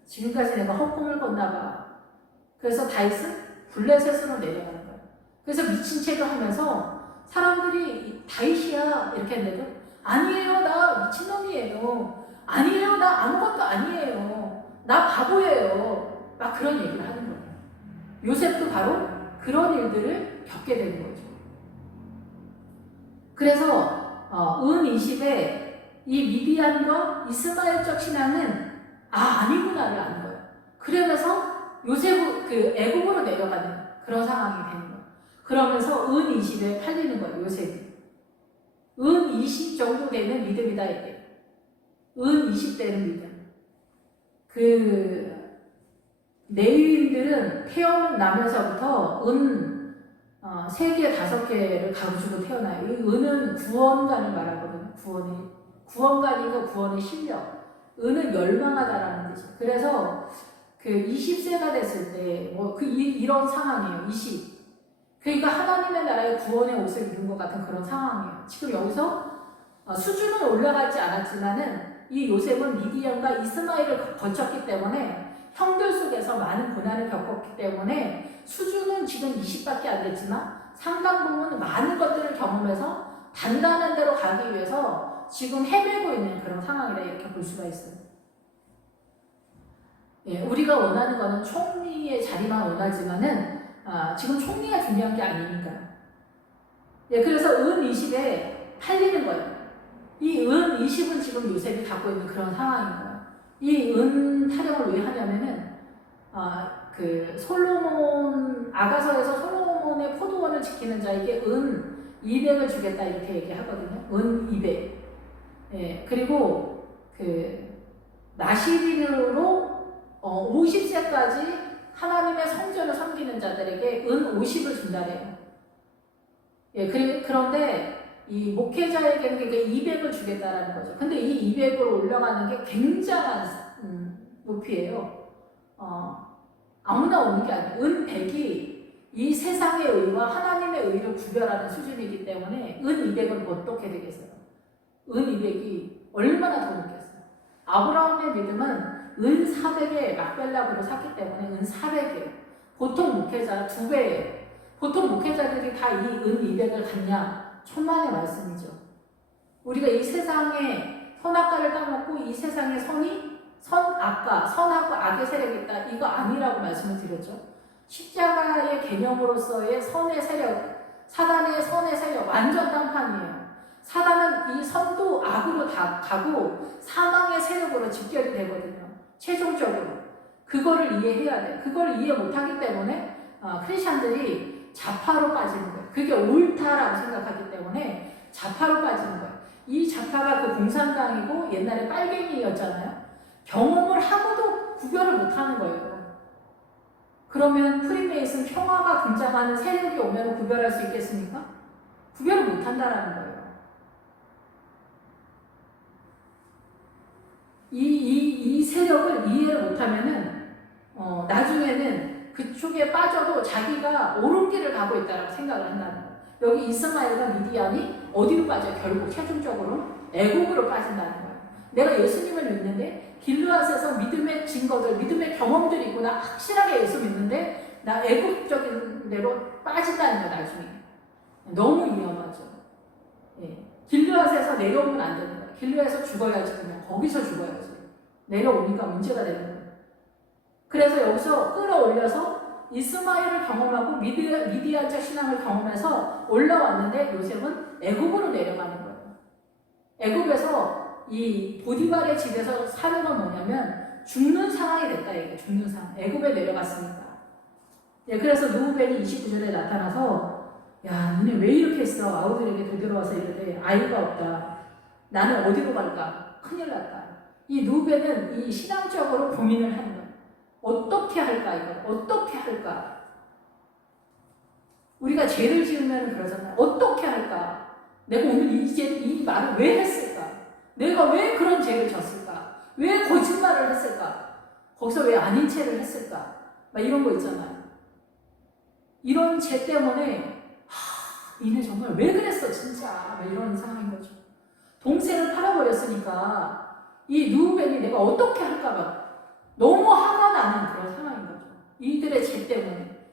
지금까지 내가 헛꿈을 꿨나 봐. 그래서 다윗은 블레셋으로 내려가는 거예요. 그래서 미친 척을 하면서 사람들이 다윗이야 이렇게 했는데도 아니에요, 나 미친놈이에요. 아니에요, 나 아무것도 아니에요. 나 바보예요. 그런 얘기를 하는 거예요. 요셉도 바로 그런 일들을 겪게 되는 거죠. 그래서 은 20에 이 미디안과 이스마엘적 신앙은 아니구나를 아는 거예요. 그러면서 요셉은 애굽으로 내려가는 그런 상황이 되는 거예요. 그러면서 은 20에 팔리는 거예요. 요셉이. 은 20 정도 되는 믿음이다 이게. 은 20대는 믿음. 레위인들은 태어나면서부터 은 3개, 5개를 가지고 태어나요. 이 은은 구원관을 말하거든요. 구원관이니까 구원의 실력. 은은 열망하다라는 뜻이에요. 그래서 20세가 됐을 때, 이런 상황이에요. 20. 그러니까 하나님의 나라의 구원의 옷을 입은 것 같은 그런 상황이에요. 지금 여기서 수준은 올라가지 않았지만은 이 요셉은 미디안과 이스마엘을 거쳤기 때문에 형들 속에서 많은 고난을 겪었기 때문에 수준은 지금 20밖에 안 됐지만 상당 부분 많은 것들을 경험해서 단단한 데로 가기 위해서 지금 헤매고 있는 그런 상황이다 이렇게 볼 수가 있어요. 예, 우리가 원하는 거는 총리의 자리만 원하지만은 지금 총리가 중요한 게 아니니까요. 예, 그래서 은 20에 팔리는 거예요. 이 은 20은 지금 요셉이 갖고 있는 그런 상황인 거예요. 이 은 타령을 왜 하냐면은 아가서에서 솔로몬의 포도원을 지키는 자에게 은 200을 주겠다 이렇게 얘기하거든요. 은 200. 예, 그리고 나시린으로 50세까지 하나님의 성전을 섬기는 자들에게 은 50을 준다래요. 예, 그런데 이 목회자에게는 200을 주겠다라는 거죠. 근데 이 200으로 올라가는 게 굉장한 높이에요. 아무나 오는 게 아니에요. 은 100이 이 세상의 의와 하나님의 의를 구별하는 수준이기 때문에 은 200은 어떻게 되겠어요? 은 200이 얼마나 더 높겠어요? 아브라함의 믿음은 은 400에 막벨락으로 샀기 때문에 은 400이에요. 보통 목회자 2배예요. 보통 목회자들이 다 이 은 200을 갖냐? 천만의 말씀이죠. 우리가 이 세상에 선악과를 따먹고 이 세상에 선악과 악의 세력이 있다. 이거 아니라고 말씀을 드렸죠. 십자가의 개념으로서의 선의 세력, 사단의 선의 세력 완전 딴판이에요. 사단은 이 선도 악으로 다 가고 사망의 세력으로 집결이 되거든요. 최종적으로. 그거를 이해해야 돼요. 그걸 이해 못하기 때문에 크리스찬들이 좌파로 빠지는 거예요. 그게 옳다라고 생각하기 때문에 좌파로 빠지는 거예요. 이 좌파가 그 공산당이고 옛날에 빨갱이였잖아요. 경험을 하고도 구별을 못하는 거예요. 그러면 프리메이슨 평화가 등장하는 세력이 오면 구별할 수 있겠습니까? 구별을 못한다라는 거예요. 이 세력을 이해를 못하면은 나중에는 그쪽에 빠져도 자기가 옳은 길을 가고 있다고 생각을 한다는 거예요. 여기 이스마엘과 미디안이 어디로 빠져요? 결국 최종적으로 애국으로 빠진다는 거예요. 내가 예수님을 믿는데 길르앗에서 믿음의 증거들, 믿음의 경험들이 있고 나 확실하게 예수 믿는데 나 애국적인 데로 빠진다는 거예요. 나중에. 너무 위험하죠. 예. 길르앗에서 내려오면 안 되는 거예요. 길르앗에서 죽어야지. 그냥 거기서 죽어야지. 내려오니까 문제가 되는 거예요. 그래서 여기서 끌어올려서 이스마엘을 경험하고 미디안적 신앙을 경험해서 올라왔는데 요셉은 애굽으로 내려가는 거예요. 애굽에서 이 보디발의 집에서 사는 건 뭐냐면 죽는 상황이 됐다. 이게 죽는 상황. 애굽에 내려갔으니까. 예, 그래서 누후벤이 29절에 나타나서 야, 너네 왜 이렇게 했어? 아우들에게 되돌아와서 이러되 아이가 없다. 나는 어디로 갈까? 큰일 났다. 이 누후벤은 이 신앙적으로 고민을 하는 거예요. 어떻게 할까 이걸? 어떻게 할까? 우리가 죄를 지으면 그러잖아요. 어떻게 할까? 내가 오늘 이 말을 왜 했을까? 내가 왜 그런 죄를 졌을까? 왜 거짓말을 했을까? 거기서 왜 아닌 채를 했을까? 막 이런 거 있잖아요. 이런 죄 때문에 니네 정말 왜 그랬어 진짜 막 이런 상황인 거죠. 동생을 팔아버렸으니까 이 누후벤이 내가 어떻게 할까 봐 너무 화가 나는 그런 상황인 거죠. 이들의 죄 때문에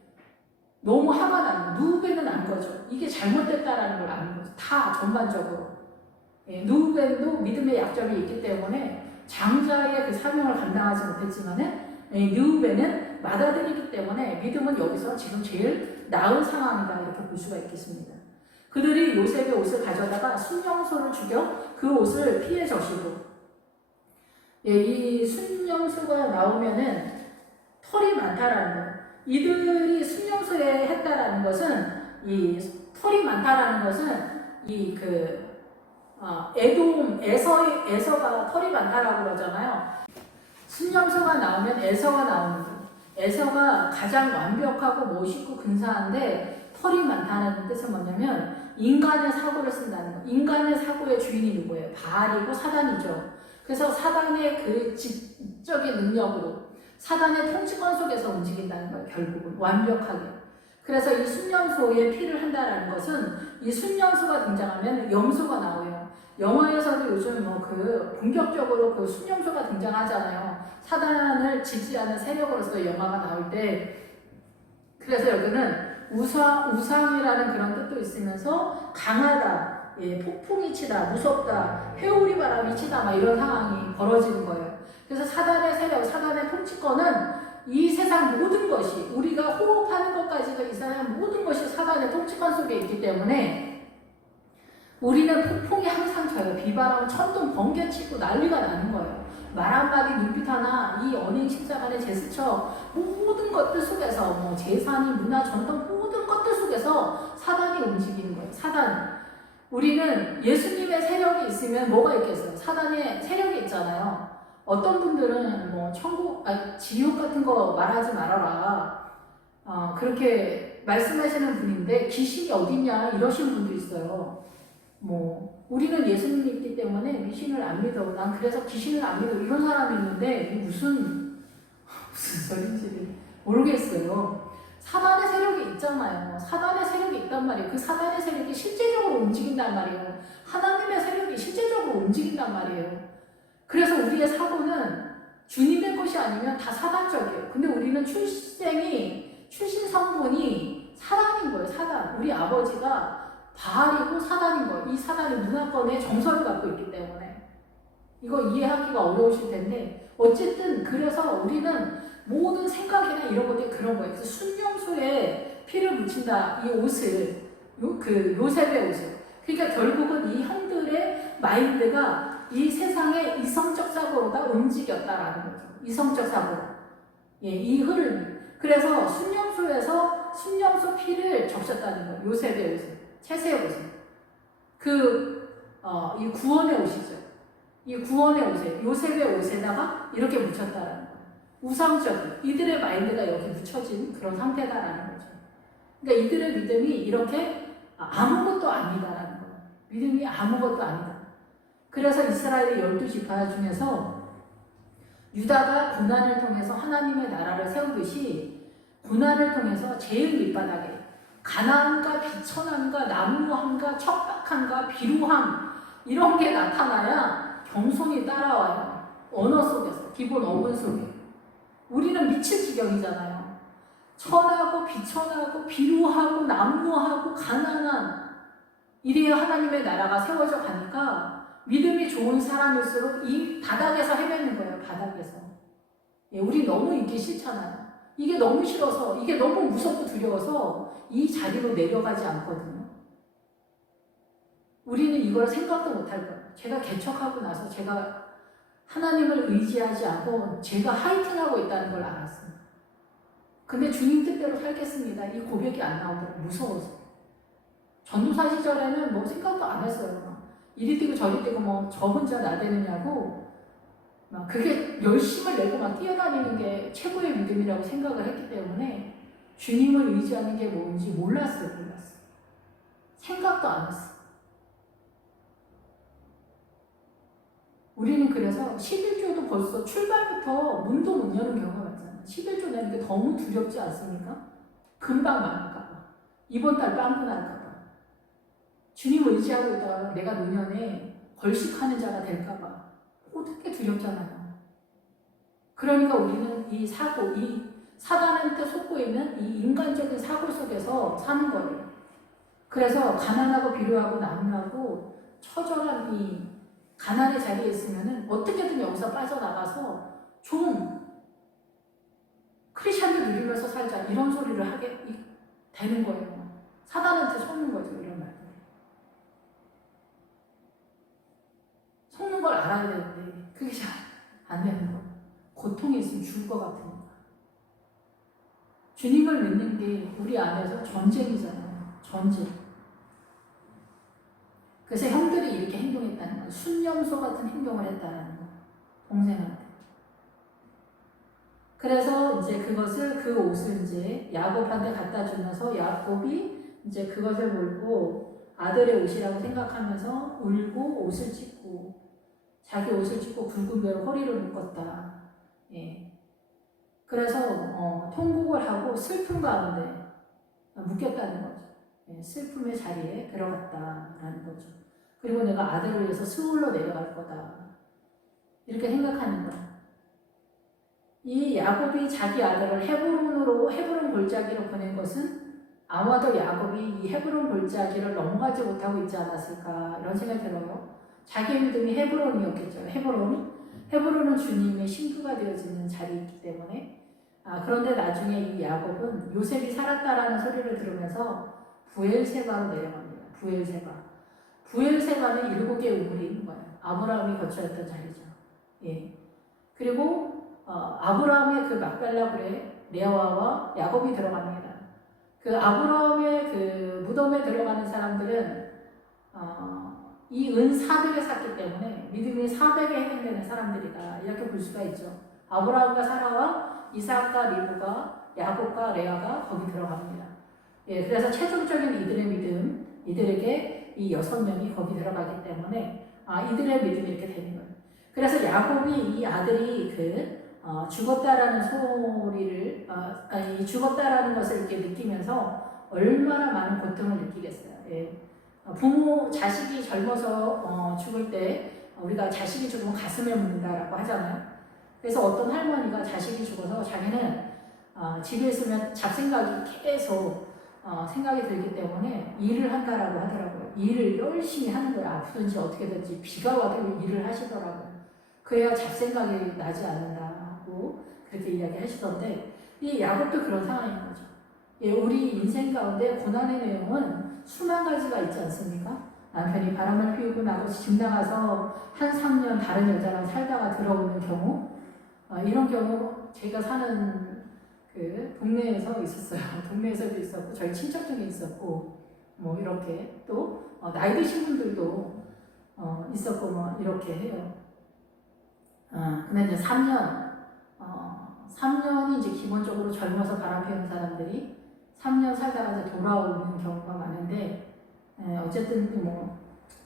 너무 화가 나는 누후벤은 안 거죠. 이게 잘못됐다라는 걸 아는 거죠. 다 전반적으로. 예, 누후벤도 믿음의 약점이 있기 때문에 장자의 그 사명을 감당하지 못했지만은 누후벤은 맏아들이기 때문에 믿음은 여기서 지금 제일 나은 상황이다 이렇게 볼 수가 있겠습니다. 그들이 요셉의 옷을 가져다가 순영소를 죽여 그 옷을 피해 저시고 예, 이 순영소가 나오면은 털이 많다라는 거예요. 이들이 순영소에 했다라는 것은 이 털이 많다라는 것은 이 에돔 에서가 털이 많다라고 그러잖아요. 순영소가 나오면 에서가 나오는 거예요. 에서가 가장 완벽하고 멋있고 근사한데 털이 많다는 뜻은 뭐냐면 인간의 사고를 쓴다는 거예요. 인간의 사고의 주인이 누구예요? 바알이고 사단이죠. 그래서 사단의 그 지적인 능력으로 사단의 통치권 속에서 움직인다는 거예요. 결국은 완벽하게. 그래서 이 순영소에 피를 한다라는 것은 이 순영소가 등장하면 염소가 나와요. 영화에서도 요즘 본격적으로 그 순영소가 등장하잖아요. 사단을 지지하는 세력으로서 영화가 나올 때. 그래서 여기는 우상이라는 그런 뜻도 있으면서 강하다, 예, 폭풍이 치다, 무섭다, 회오리 바람이 치다, 막 이런 상황이 벌어지는 거예요. 그래서 사단의 세력, 사단의 통치권은 이 세상 모든 것이, 우리가 호흡하는 것까지도 이 세상 모든 것이 사단의 통치권 속에 있기 때문에 우리는 폭풍이 항상 쳐요. 비바람, 천둥, 번개치고 난리가 나는 거예요. 말 한마디, 눈빛 하나, 이 언행 십자간의 제스처, 모든 것들 속에서, 재산이, 문화, 전통, 모든 것들 속에서 사단이 움직이는 거예요. 사단. 우리는 예수님의 세력이 있으면 뭐가 있겠어요? 사단의 세력이 있잖아요. 어떤 분들은 천국, 지옥 같은 거 말하지 말아라. 그렇게 말씀하시는 분인데 귀신이 어딨냐 이러시는 분도 있어요. 우리는 예수님 믿기 때문에 귀신을 안 믿어. 난 그래서 귀신을 안 믿어. 이런 사람이 있는데 무슨 소리인지 모르겠어요. 사단의 세력이 있잖아요. 사단의 세력이 있단 말이에요. 그 사단의 세력이 실제적으로 움직인단 말이에요. 하나님의 세력이 실제적으로 움직인단 말이에요. 그래서 우리의 사고는 주님의 것이 아니면 다 사단적이에요. 근데 우리는 출신 성분이 사단인 거예요. 사단. 우리 아버지가 바알이고 사단인 거예요. 이 사단이 문화권의 정서를 갖고 있기 때문에 이거 이해하기가 어려우실 텐데 어쨌든 그래서 우리는 모든 생각이나 이런 것들이 그런 거예요. 그래서 순영소에 피를 묻힌다. 이 옷을 요셉의 옷을 그러니까 결국은 이 형들의 마인드가 이 세상의 이성적 사고로다 움직였다라는 거죠. 이성적 사고로. 예, 이 흐름이. 그래서 순영소에서 순념소 피를 적셨다는 거예요. 요셉의 옷을, 채세의 옷을. 이 구원의 옷이죠. 이 구원의 옷에, 요셉의 옷에다가 이렇게 묻혔다라는 거예요. 우상적인, 이들의 마인드가 여기 묻혀진 그런 상태다라는 거죠. 그러니까 이들의 믿음이 이렇게 아무것도 아니다라는 거예요. 믿음이 아무것도 아니다. 그래서 이스라엘의 12지파 중에서 유다가 고난을 통해서 하나님의 나라를 세우듯이 고난을 통해서 제일 밑바닥에 가난함과 비천함과 난무함과 척박함과 비루함 이런 게 나타나야 겸손이 따라와요. 언어 속에서, 기본 어근 속에. 우리는 미칠 지경이잖아요. 천하고 비천하고 비루하고 난무하고 가난한 이래야 하나님의 나라가 세워져 가니까 믿음이 좋은 사람일수록 이 바닥에서 헤매는 거예요. 바닥에서. 예, 우리 너무 이게 싫잖아요. 이게 너무 싫어서, 이게 너무 무섭고 두려워서 이 자리로 내려가지 않거든요. 우리는 이걸 생각도 못할 거예요. 제가 개척하고 나서 제가 하나님을 의지하지 않고 제가 하이팅하고 있다는 걸 알았어요. 근데 주님 뜻대로 살겠습니다. 이 고백이 안 나오더라고요. 무서워서. 전도사 시절에는 뭐 생각도 안 했어요. 이리 뛰고 저리 뛰고 뭐 저 혼자 나대느냐고 막 그게 열심을 내고 막 뛰어다니는 게 최고의 믿음이라고 생각을 했기 때문에 주님을 의지하는 게 뭔지 몰랐어요. 생각도 안 했어요. 우리는 그래서 11조도 벌써 출발부터 문도 못 여는 경우가 많잖아요. 11조 내는 게 너무 두렵지 않습니까? 금방 망할까봐. 이번 달 빵꾸 날까봐. 주님 의지하고 있다가 내가 노년에 벌식하는 자가 될까봐. 어떻게 두렵잖아요. 그러니까 우리는 이 사고, 이 사단한테 속고 있는 이 인간적인 사고 속에서 사는 거예요. 그래서 가난하고 비료하고 난무하고 처절한 이 가난의 자리에 있으면은 어떻게든 여기서 빠져나가서 좀 크리스천들 누리면서 살자 이런 소리를 하게 되는 거예요. 사단한테 속는 거죠. 이런 말들. 속는 걸 알아야 되는데 그게 잘 안 되는 거예요. 고통이 있으면 죽을 것 같으니까. 주님을 믿는 게 우리 안에서 전쟁이잖아요. 전쟁. 그래서 형들이 이렇게 행동했다는 거예요. 순념소 같은 행동을 했다는 거예요. 동생한테. 그래서 이제 그 옷을 이제 야곱한테 갖다 주면서 야곱이 이제 그것을 몰고 아들의 옷이라고 생각하면서 울고 옷을 찢고 자기 옷을 찢고 굵은 배로 허리를 묶었다. 예. 그래서 통곡을 하고 슬픔 가운데 묶였다는 거죠. 예. 슬픔의 자리에 들어갔다라는 거죠. 그리고 내가 아들을 위해서 스울로 내려갈 거다. 이렇게 생각하는 거예요. 이 야곱이 자기 아들을 헤브론 골짜기로 보낸 것은 아마도 야곱이 이 헤브론 골짜기를 넘어가지 못하고 있지 않았을까 이런 생각이 들어요. 자기 믿음이 헤브론이었겠죠. 헤브론은 주님의 신부가 되어지는 자리이기 때문에 그런데 나중에 이 야곱은 요셉이 살았다라는 소리를 들으면서 부엘세바로 내려갑니다. 부엘세바는 7개의 우물이 있는 거예요. 아브라함이 거처했던 자리죠. 예. 그리고 아브라함의 그 막벨라굴에 레아와 야곱이 들어갑니다. 그 아브라함의 그 무덤에 들어가는 사람들은 이 은 400에 샀기 때문에 믿음이 400에 해당되는 사람들이다. 이렇게 볼 수가 있죠. 아브라함과 사라와 이삭과 리브가 야곱과 레아가 거기 들어갑니다. 예, 그래서 최종적인 이들의 믿음, 이들에게 이 6명이 거기 들어가기 때문에 이들의 믿음이 이렇게 되는 거예요. 그래서 야곱이 이 아들이 죽었다라는 소리를 죽었다라는 것을 이렇게 느끼면서 얼마나 많은 고통을 느끼겠어요. 예. 부모 자식이 젊어서 죽을 때 우리가 자식이 죽으면 가슴에 묻는다라고 하잖아요. 그래서 어떤 할머니가 자식이 죽어서 자기는 집에 있으면 잡생각이 계속 생각이 들기 때문에 일을 한다라고 하더라고요. 일을 열심히 하는 거예요. 아프든지 어떻게든지 비가 와도 일을 하시더라고요. 그래야 잡생각이 나지 않는다고 그렇게 이야기하시던데 이 야곱도 그런 상황인 거죠. 예, 우리 인생 가운데 고난의 내용은 수만 가지가 있지 않습니까? 남편이 바람을 피우고 나고 집 나가서 한 3년 다른 여자랑 살다가 들어오는 경우 이런 경우 제가 사는 그 동네에서 있었어요. 동네에서도 있었고 저희 친척 중에 있었고 뭐 이렇게 또 나이 드신 분들도 있었고 뭐 이렇게 해요. 근데 이제 3년이 이제 기본적으로 젊어서 바람 피우는 사람들이 3년 살다가 이제 돌아오는 경우가 많은데, 어쨌든 뭐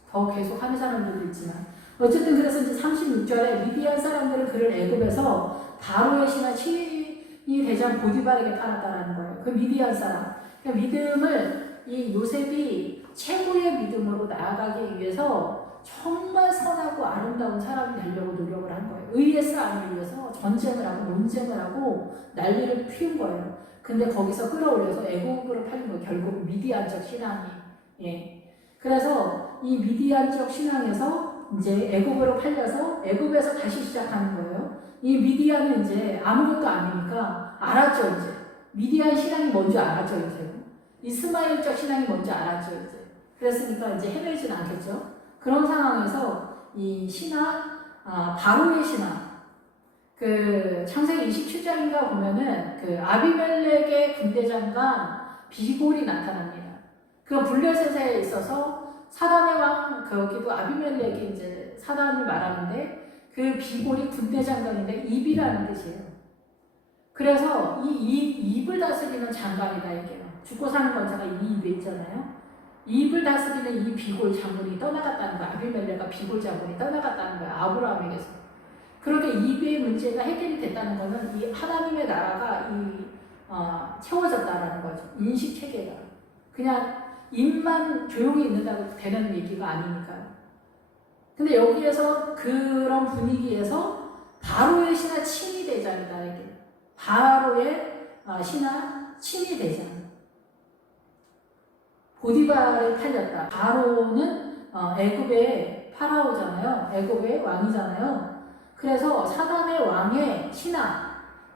더 계속 하는 사람들도 있지만, 어쨌든 그래서 이제 36절에 미디안 사람들은 그를 애굽에서 바로의 신하 친위 대장 보디발에게 팔았다라는 거예요. 그 미디안 사람. 그러니까 믿음을 이 요셉이 최고의 믿음으로 나아가기 위해서 정말 선하고 아름다운 사람이 되려고 노력을 한 거예요. 의의 싸움을 위해서 전쟁을 하고 논쟁을 하고 난리를 피운 거예요. 근데 거기서 끌어올려서 애국으로 팔린 거예요. 결국 미디안적 신앙이. 예. 그래서 이 미디안적 신앙에서 이제 애국으로 팔려서 애국에서 다시 시작하는 거예요. 이 미디안은 이제 아무것도 아니니까 알았죠, 이제. 미디안 신앙이 뭔지 알았죠, 이제. 이스마엘적 신앙이 뭔지 알았죠, 이제. 그랬으니까 이제 헤매진 않겠죠. 그런 상황에서 이 신하, 바로의 신하, 그 창세기 27장인가 보면은 그 아비멜렉의 군대 장관 비골이 나타납니다. 그 블레셋에 있어서 사단의 왕, 거기도 아비멜렉이 이제 사단을 말하는데 그 비골이 군대 장관인데 입이라는 뜻이에요. 그래서 이 입을 다스리는 장관이다 이게요. 죽고 사는 권세가 이 입에 있잖아요. 입을 다스리는 이 비골 장군이 떠나갔다는 거야. 아비멜렉과 비골 장군이 떠나갔다는 거야. 아브라함에게서. 그렇게 입의 문제가 해결이 됐다는 것은 이 하나님의 나라가 채워졌다라는 거죠. 인식 체계가. 그냥 입만 조용히 있는다고 되는 얘기가 아니니까요. 근데 여기에서 그런 분위기에서 바로의 신하 친위 대장이다 이게. 바로의 신하 친위 대장. 보디발에 팔렸다. 바로는 애굽의 파라오잖아요. 애굽의 왕이잖아요. 그래서 사단의 왕의 신하,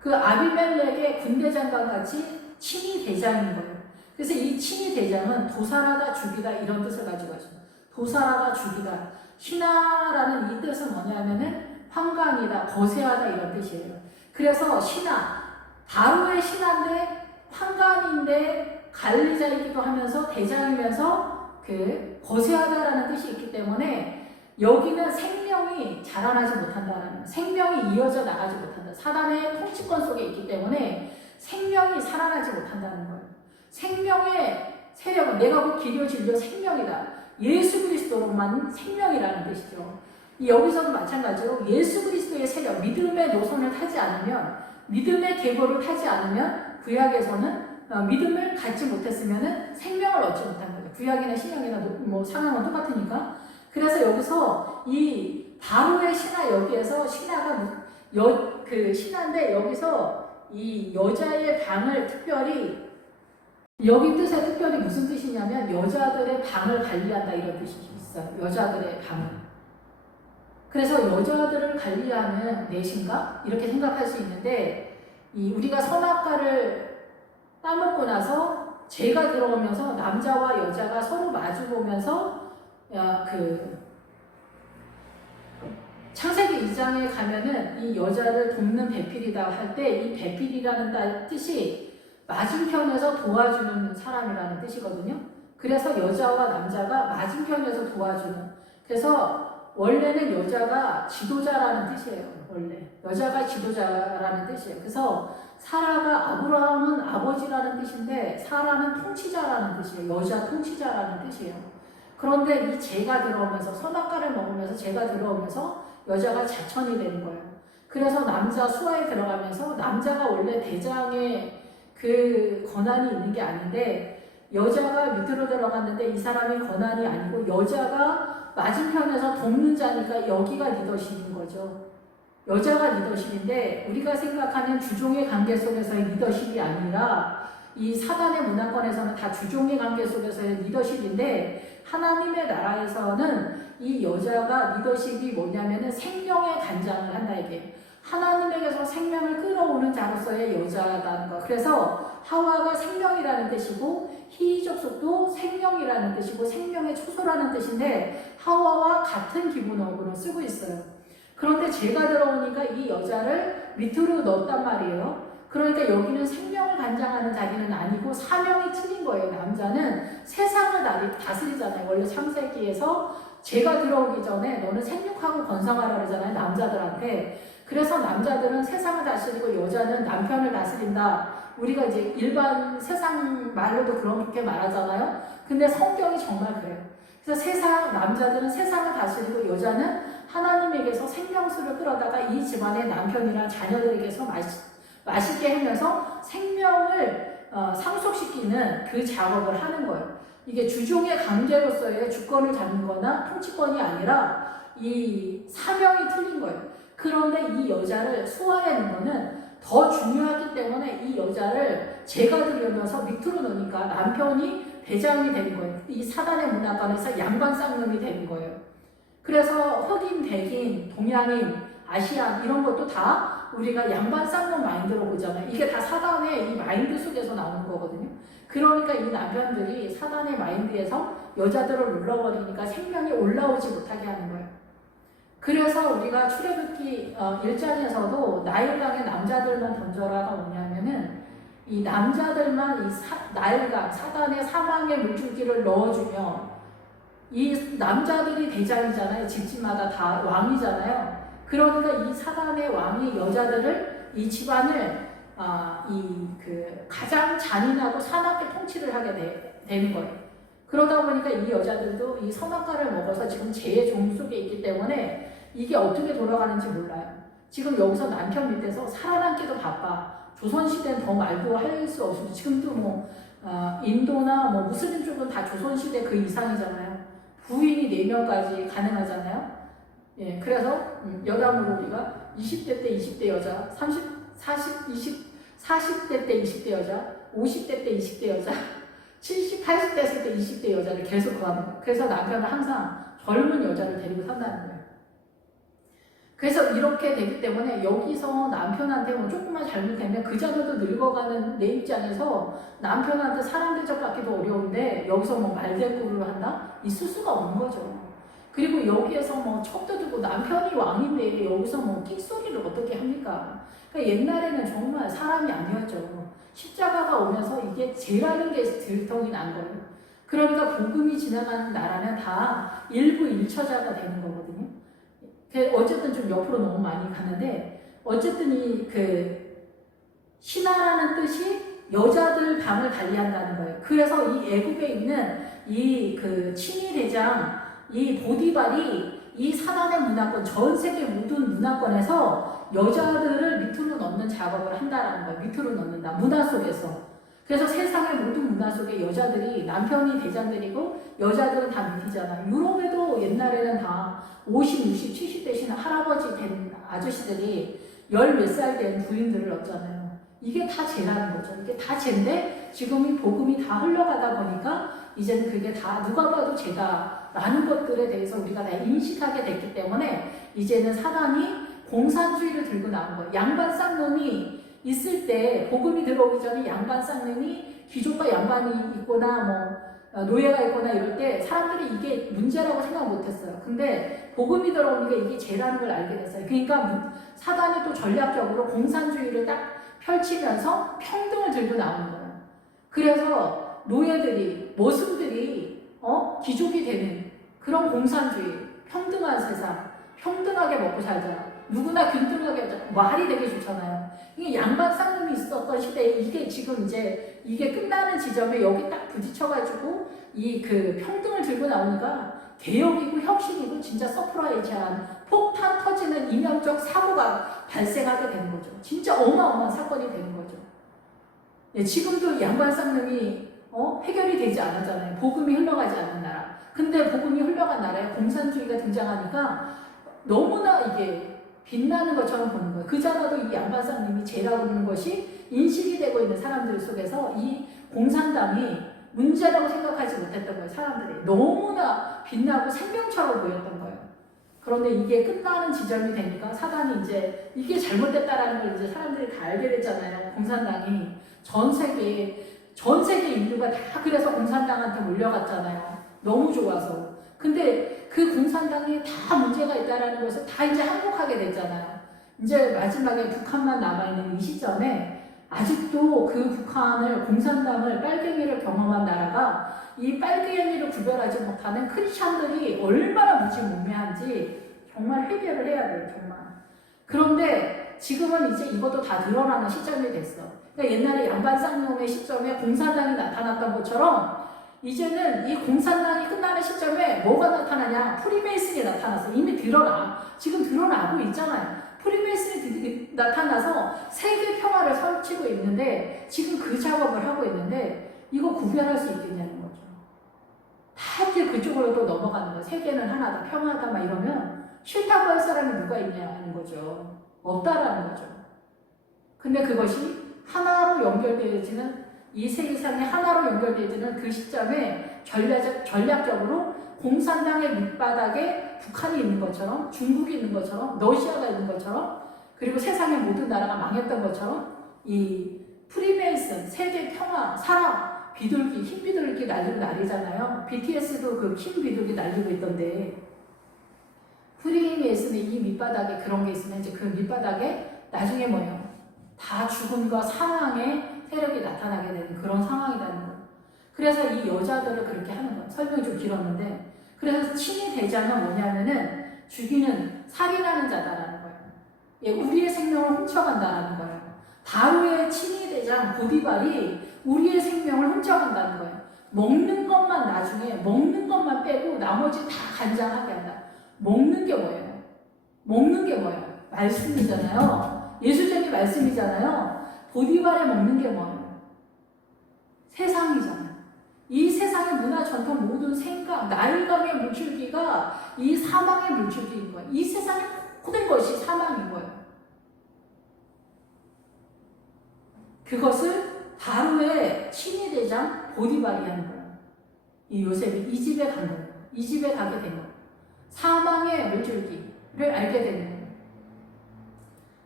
그 아비멜렉의 군대 장관 같이 친위 대장인 거예요. 그래서 이 친위 대장은 도살하다 죽이다 이런 뜻을 가지고 있습니다. 도살하다 죽이다. 신하라는 이 뜻은 뭐냐면은 환관이다, 거세하다 이런 뜻이에요. 그래서 신하, 바로의 신하인데 환관인데 관리자이기도 하면서 대장이면서 그 거세하다라는 뜻이 있기 때문에 여기는 생명이 자라나지 못한다라는, 생명이 이어져 나가지 못한다. 사단의 통치권 속에 있기 때문에 생명이 살아나지 못한다는 거예요. 생명의 세력은 내가 곧 길이요 진리요 생명이다. 예수 그리스도로만 생명이라는 뜻이죠. 여기서도 마찬가지로 예수 그리스도의 세력, 믿음의 노선을 타지 않으면, 믿음의 계보를 타지 않으면 구약에서는 믿음을 갖지 못했으면 생명을 얻지 못한 거죠. 구약이나 신약이나 뭐 상황은 똑같으니까. 그래서 여기서 이 바로의 신하, 여기에서 신하가 그 신하인데 여기서 이 여자의 방을 특별히, 여기 뜻에 특별히 무슨 뜻이냐면 여자들의 방을 관리한다 이런 뜻이 있어요. 여자들의 방을. 그래서 여자들을 관리하는 넷인가? 이렇게 생각할 수 있는데, 우리가 선악과를 따먹고 나서 죄가 들어오면서 남자와 여자가 서로 마주보면서 창세기 2장에 가면은 이 여자를 돕는 배필이다 할 때 이 배필이라는 뜻이 맞은편에서 도와주는 사람이라는 뜻이거든요. 그래서 여자와 남자가 맞은편에서 도와주는. 그래서 원래는 여자가 지도자라는 뜻이에요. 원래 여자가 지도자라는 뜻이에요. 그래서 사라가, 아브라함은 아버지라는 뜻인데 사라는 통치자라는 뜻이에요. 여자 통치자라는 뜻이에요. 그런데 이 죄가 들어오면서, 선악과를 먹으면서 죄가 들어오면서 여자가 자천이 되는 거예요. 그래서 남자 수하에 들어가면서, 남자가 원래 대장의 그 권한이 있는 게 아닌데 여자가 밑으로 들어갔는데 이 사람이 권한이 아니고 여자가 맞은편에서 돕는 자니까 여기가 리더십인 거죠. 여자가 리더십인데 우리가 생각하는 주종의 관계 속에서의 리더십이 아니라 이 사단의 문화권에서는 다 주종의 관계 속에서의 리더십인데, 하나님의 나라에서는 이 여자가 리더십이 뭐냐면은 생명의 간장을 한다 이게. 하나님에게서 생명을 끌어오는 자로서의 여자라는 거. 그래서 하와가 생명이라는 뜻이고 희족속도 생명이라는 뜻이고 생명의 초소라는 뜻인데 하와와 같은 기본어구로 쓰고 있어요. 그런데 죄가 들어오니까 이 여자를 밑으로 넣었단 말이에요. 그러니까 여기는 생명을 관장하는 자리는 아니고 사명이 틀린 거예요. 남자는 세상을 다스리잖아요. 원래 창세기에서 제가 들어오기 전에 너는 생육하고 번성하라 그러잖아요. 남자들한테. 그래서 남자들은 세상을 다스리고 여자는 남편을 다스린다. 우리가 이제 일반 세상 말로도 그렇게 말하잖아요. 근데 성경이 정말 그래요. 그래서 남자들은 세상을 다스리고 여자는 하나님에게서 생명수를 끌어다가 이 집안의 남편이나 자녀들에게서 맛있게 하면서 생명을 상속시키는 그 작업을 하는 거예요. 이게 주종의 관계로서의 주권을 잡는 거나 통치권이 아니라 이 사명이 틀린 거예요. 그런데 이 여자를 수화하는 거는 더 중요하기 때문에 이 여자를 제가 들여면서 밑으로 놓으니까 남편이 대장이 되는 거예요. 이 사단의 문화관에서 양반 쌍놈이 되는 거예요. 그래서 흑인, 백인, 동양인, 아시안 이런 것도 다 우리가 양반 쌍놈 마인드로 보잖아요. 이게 다 사단의 이 마인드 속에서 나오는 거거든요. 그러니까 이 남편들이 사단의 마인드에서 여자들을 눌러버리니까 생명이 올라오지 못하게 하는 거예요. 그래서 우리가 출애굽기 1장에서도 나일강에 남자들만 던져라가 뭐냐면은 이 남자들만 나일강 사단의 사망의 물줄기를 넣어주면 이 남자들이 대장이잖아요. 집집마다 다 왕이잖아요. 그러니까 이 사단의 왕이 여자들을 이 집안을 가장 잔인하고 사납게 통치를 하게 되는 거예요. 그러다 보니까 이 여자들도 이 선악과를 먹어서 지금 죄의 종 속에 있기 때문에 이게 어떻게 돌아가는지 몰라요. 지금 여기서 남편 밑에서 살아남기도 바빠. 조선시대는 더 말도 할 수 없고 지금도 인도나 무슬림 쪽은 다 조선시대 그 이상이잖아요. 부인이 4명까지 가능하잖아요. 예, 그래서 여담으로 우리가 20대 때 20대 여자, 40대 때 20대 여자, 50대 때 20대 여자, 70, 80대 때 20대 여자를 계속 구하는 거예요. 그래서 남편은 항상 젊은 여자를 데리고 산다는 거예요. 그래서 이렇게 되기 때문에 여기서 남편한테 조금만 잘못되면 그 자녀도 늙어가는 내 입장에서 남편한테 사랑 대접받기도 어려운데 여기서 말대꾸를 한다? 있을 수가 없는 거죠. 그리고 여기에서 척도 들고 남편이 왕인데 여기서 끽소리를 어떻게 합니까? 그러니까 옛날에는 정말 사람이 아니었죠. 십자가가 오면서 이게 죄라는 게 들통이 난 거예요. 그러니까 복음이 지나가는 나라는 다 일부 일처자가 되는 거거든요. 어쨌든 좀 옆으로 너무 많이 가는데 어쨌든 신하라는 뜻이 여자들 방을 관리한다는 거예요. 그래서 이 애국에 있는 친위 대장 이 보디발이 이 사단의 문화권 전 세계 모든 문화권에서 여자들을 밑으로 넣는 작업을 한다라는 거예요. 밑으로 넣는다. 문화 속에서. 그래서 세상의 모든 문화 속에 여자들이 남편이 대장들이고 여자들은 다 밑이잖아요. 유럽에도 옛날에는 다 50, 60, 70대신 할아버지 된 아저씨들이 10몇 살 된 부인들을 넣었잖아요. 이게 다 죄라는 거죠. 이게 다 죄인데 지금 이 복음이 다 흘러가다 보니까 이제는 그게 다 누가 봐도 죄다라는 것들에 대해서 우리가 다 인식하게 됐기 때문에 이제는 사단이 공산주의를 들고 나온 거예요. 양반 쌍놈이 있을 때 복음이 들어오기 전에 양반 쌍놈이 귀족과 양반이 있거나 노예가 있거나 이럴 때 사람들이 이게 문제라고 생각 못했어요. 근데 복음이 들어오니까 이게 죄라는 걸 알게 됐어요. 그러니까 사단이 또 전략적으로 공산주의를 딱 펼치면서 평등을 들고 나오는 거예요. 그래서 노예들이 모습들이 귀족이 되는 그런 공산주의, 평등한 세상, 평등하게 먹고 살자. 누구나 균등하게 말이 되게 좋잖아요. 이게 양반 쌍놈이 있었던 시대에 이게 지금 이제 이게 끝나는 지점에 여기 딱 부딪혀가지고 평등을 들고 나오니까 개혁이고 혁신이고 진짜 서프라이즈한 폭탄 터지는 이념적 사고가 발생하게 되는 거죠. 진짜 어마어마한 사건이 되는 거죠. 예, 지금도 양반 쌍놈이 해결이 되지 않았잖아요. 복음이 흘러가지 않는 나라. 근데 복음이 흘러간 나라에 공산주의가 등장하니까 너무나 이게 빛나는 것처럼 보는 거예요. 그자가도 이 양반상님이 죄라고 하는 것이 인식이 되고 있는 사람들 속에서 이 공산당이 문제라고 생각하지 못했던 거예요. 사람들이 너무나 빛나고 생명처럼 보였던 거예요. 그런데 이게 끝나는 지점이 되니까 사단이 이제 이게 잘못됐다라는 걸 이제 사람들이 다 알게 됐잖아요. 공산당이 전 세계 인류가 다 그래서 공산당한테 몰려갔잖아요. 너무 좋아서. 근데 그 공산당이 다 문제가 있다라는 것을 다 이제 항복하게 됐잖아요. 이제 마지막에 북한만 남아있는 이 시점에 아직도 그 북한을 공산당을 빨갱이를 경험한 나라가 이 빨갱이를 구별하지 못하는 크리스찬들이 얼마나 무지몽매한지 정말 회개를 해야 돼요. 정말. 그런데 지금은 이제 이것도 다 드러나는 시점이 됐어. 그러니까 옛날에 양반 쌍놈의 시점에 공산당이 나타났던 것처럼 이제는 이 공산당이 끝나는 시점에 뭐가 나타나냐? 프리메이슨이 나타나서 이미 드러나. 지금 드러나고 있잖아요. 프리메이슨이 나타나서 세계 평화를 설치고 있는데 지금 그 작업을 하고 있는데 이거 구별할 수 있겠냐는 거죠. 다 이제 그쪽으로 또 넘어가는 거예요. 세계는 하나다, 평화다 막 이러면 싫다고 할 사람이 누가 있냐는 거죠. 없다라는 거죠. 근데 그것이 하나로 연결되어지는 이 세상이 하나로 연결되어지는 그 시점에 전략적으로 공산당의 밑바닥에 북한이 있는 것처럼 중국이 있는 것처럼 러시아가 있는 것처럼 그리고 세상의 모든 나라가 망했던 것처럼 이 프리메이슨, 세계 평화, 사랑, 비둘기, 흰 비둘기 날리고 난리잖아요. BTS도 그 흰 비둘기 날리고 있던데 프리메이슨의 이 밑바닥에 그런 게 있으면 이제 그 밑바닥에 나중에 뭐예요? 다 죽음과 사망의 세력이 나타나게 되는 그런 상황이라는 거예요. 그래서 이 여자들을 그렇게 하는 거예요. 설명이 좀 길었는데 그래서 친위 대장은 뭐냐면은 죽이는 살인하는 자다라는 거예요. 예, 우리의 생명을 훔쳐간다라는 거예요. 바로의 친위 대장 보디발이 우리의 생명을 훔쳐간다는 거예요. 먹는 것만 나중에 먹는 것만 빼고 나머지 다 간장하게 한다. 먹는 게 뭐예요? 먹는 게 뭐예요? 말씀이잖아요. 예수적인 말씀이잖아요. 보디발에 먹는 게 뭐예요? 세상이잖아요. 이 세상의 문화, 전통, 모든 생각, 나일강의 물줄기가 이 사망의 물줄기인 거예요. 이 세상의 모든 것이 사망인 거예요. 그것을 바로의 친위대장 보디발이 하는 거예요. 이 요셉이 이 집에 간 거예요. 이 집에 가게 된 거예요. 사망의 물줄기를 알게 되는 거예요.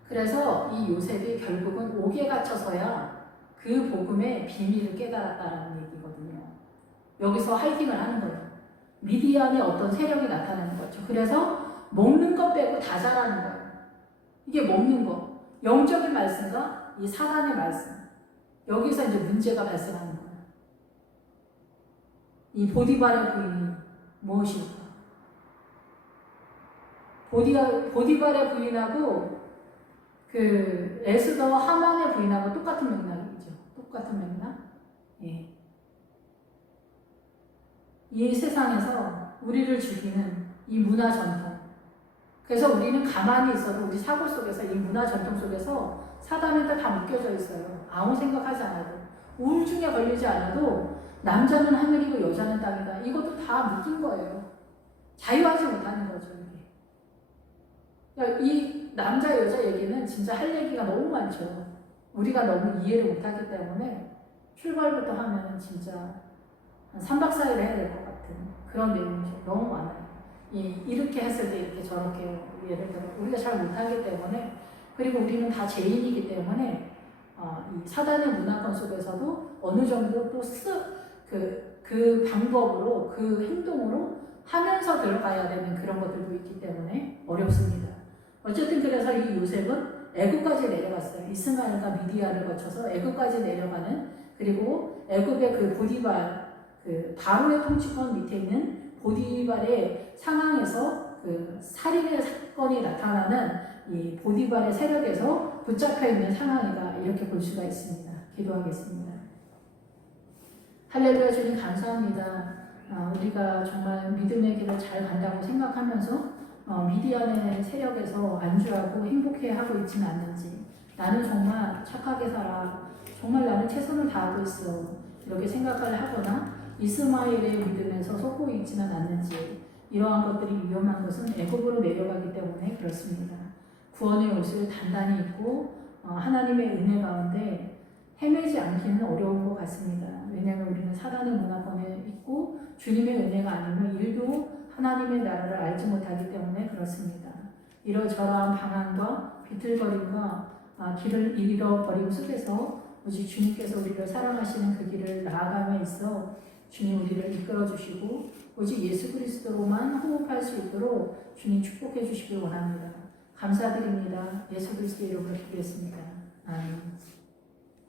그래서 이 요셉이 결국은 옥에 갇혀서야 그 복음의 비밀을 깨달았다는 얘기거든요. 여기서 하이킹을 하는 거예요. 미디안의 어떤 세력이 나타나는 거죠. 그래서 먹는 것 빼고 다 자라는 거예요. 이게 먹는 거. 영적인 말씀과 이 사단의 말씀. 여기서 이제 문제가 발생하는 거예요. 이 보디발의 부인이 무엇일까? 보디발의 부인하고 그 에스더 하만의 부인하고 똑같은 맥락이죠. 똑같은 맥락. 예. 이 세상에서 우리를 죽이는 이 문화 전통. 그래서 우리는 가만히 있어도 우리 사고 속에서 이 문화 전통 속에서 사단한테 다 묶여져 있어요. 아무 생각하지 않아도. 우울증에 걸리지 않아도 남자는 하늘이고 여자는 땅이다. 이것도 다 묶인 거예요. 자유하지 못하는 거죠. 이게. 이 남자 여자 얘기는 진짜 할 얘기가 너무 많죠. 우리가 너무 이해를 못하기 때문에 출발부터 하면 진짜 한 3박 4일 해야 될 것 같은 그런 내용이죠. 너무 많아요. 이렇게 했을 때 이렇게 저렇게 예를 들어 우리가 잘 못하기 때문에 그리고 우리는 다 죄인이기 때문에 이 사단의 문화권 속에서도 어느 정도 또 그 방법으로 그 행동으로 하면서 들어가야 되는 그런 것들도 있기 때문에 어렵습니다. 어쨌든 그래서 이 요셉은 애굽까지 내려갔어요. 이스마엘과 미디아를 거쳐서 애굽까지 내려가는 그리고 애굽의 그 보디발 그 바로의 통치권 밑에 있는 보디발의 상황에서 그 살인의 사건이 나타나는 이 보디발의 세력에서 붙잡혀 있는 상황이다 이렇게 볼 수가 있습니다. 기도하겠습니다. 할렐루야 주님 감사합니다. 우리가 정말 믿음의 길을 잘 간다고 생각하면서 미디안의 세력에서 안주하고 행복해하고 있지는 않는지 나는 정말 착하게 살아 정말 나는 최선을 다하고 있어 이렇게 생각을 하거나 이스마엘의 믿음에서 속고 있지는 않는지 이러한 것들이 위험한 것은 애굽으로 내려가기 때문에 그렇습니다. 구원의 옷을 단단히 입고 하나님의 은혜 가운데 헤매지 않기는 어려운 것 같습니다. 왜냐하면 우리는 사단의 문화권에 있고 주님의 은혜가 아니면 일도 하나님의 나라를 알지 못하기 때문에 그렇습니다. 이러저러한 방황과 비틀거림과 길을 잃어버림 속에서 오직 주님께서 우리를 사랑하시는 그 길을 나아감에 있어 주님 우리를 이끌어 주시고 오직 예수 그리스도로만 호흡할 수 있도록 주님 축복해 주시길 원합니다. 감사드립니다. 예수 그리스도 이름으로 기도했습니다. 아멘.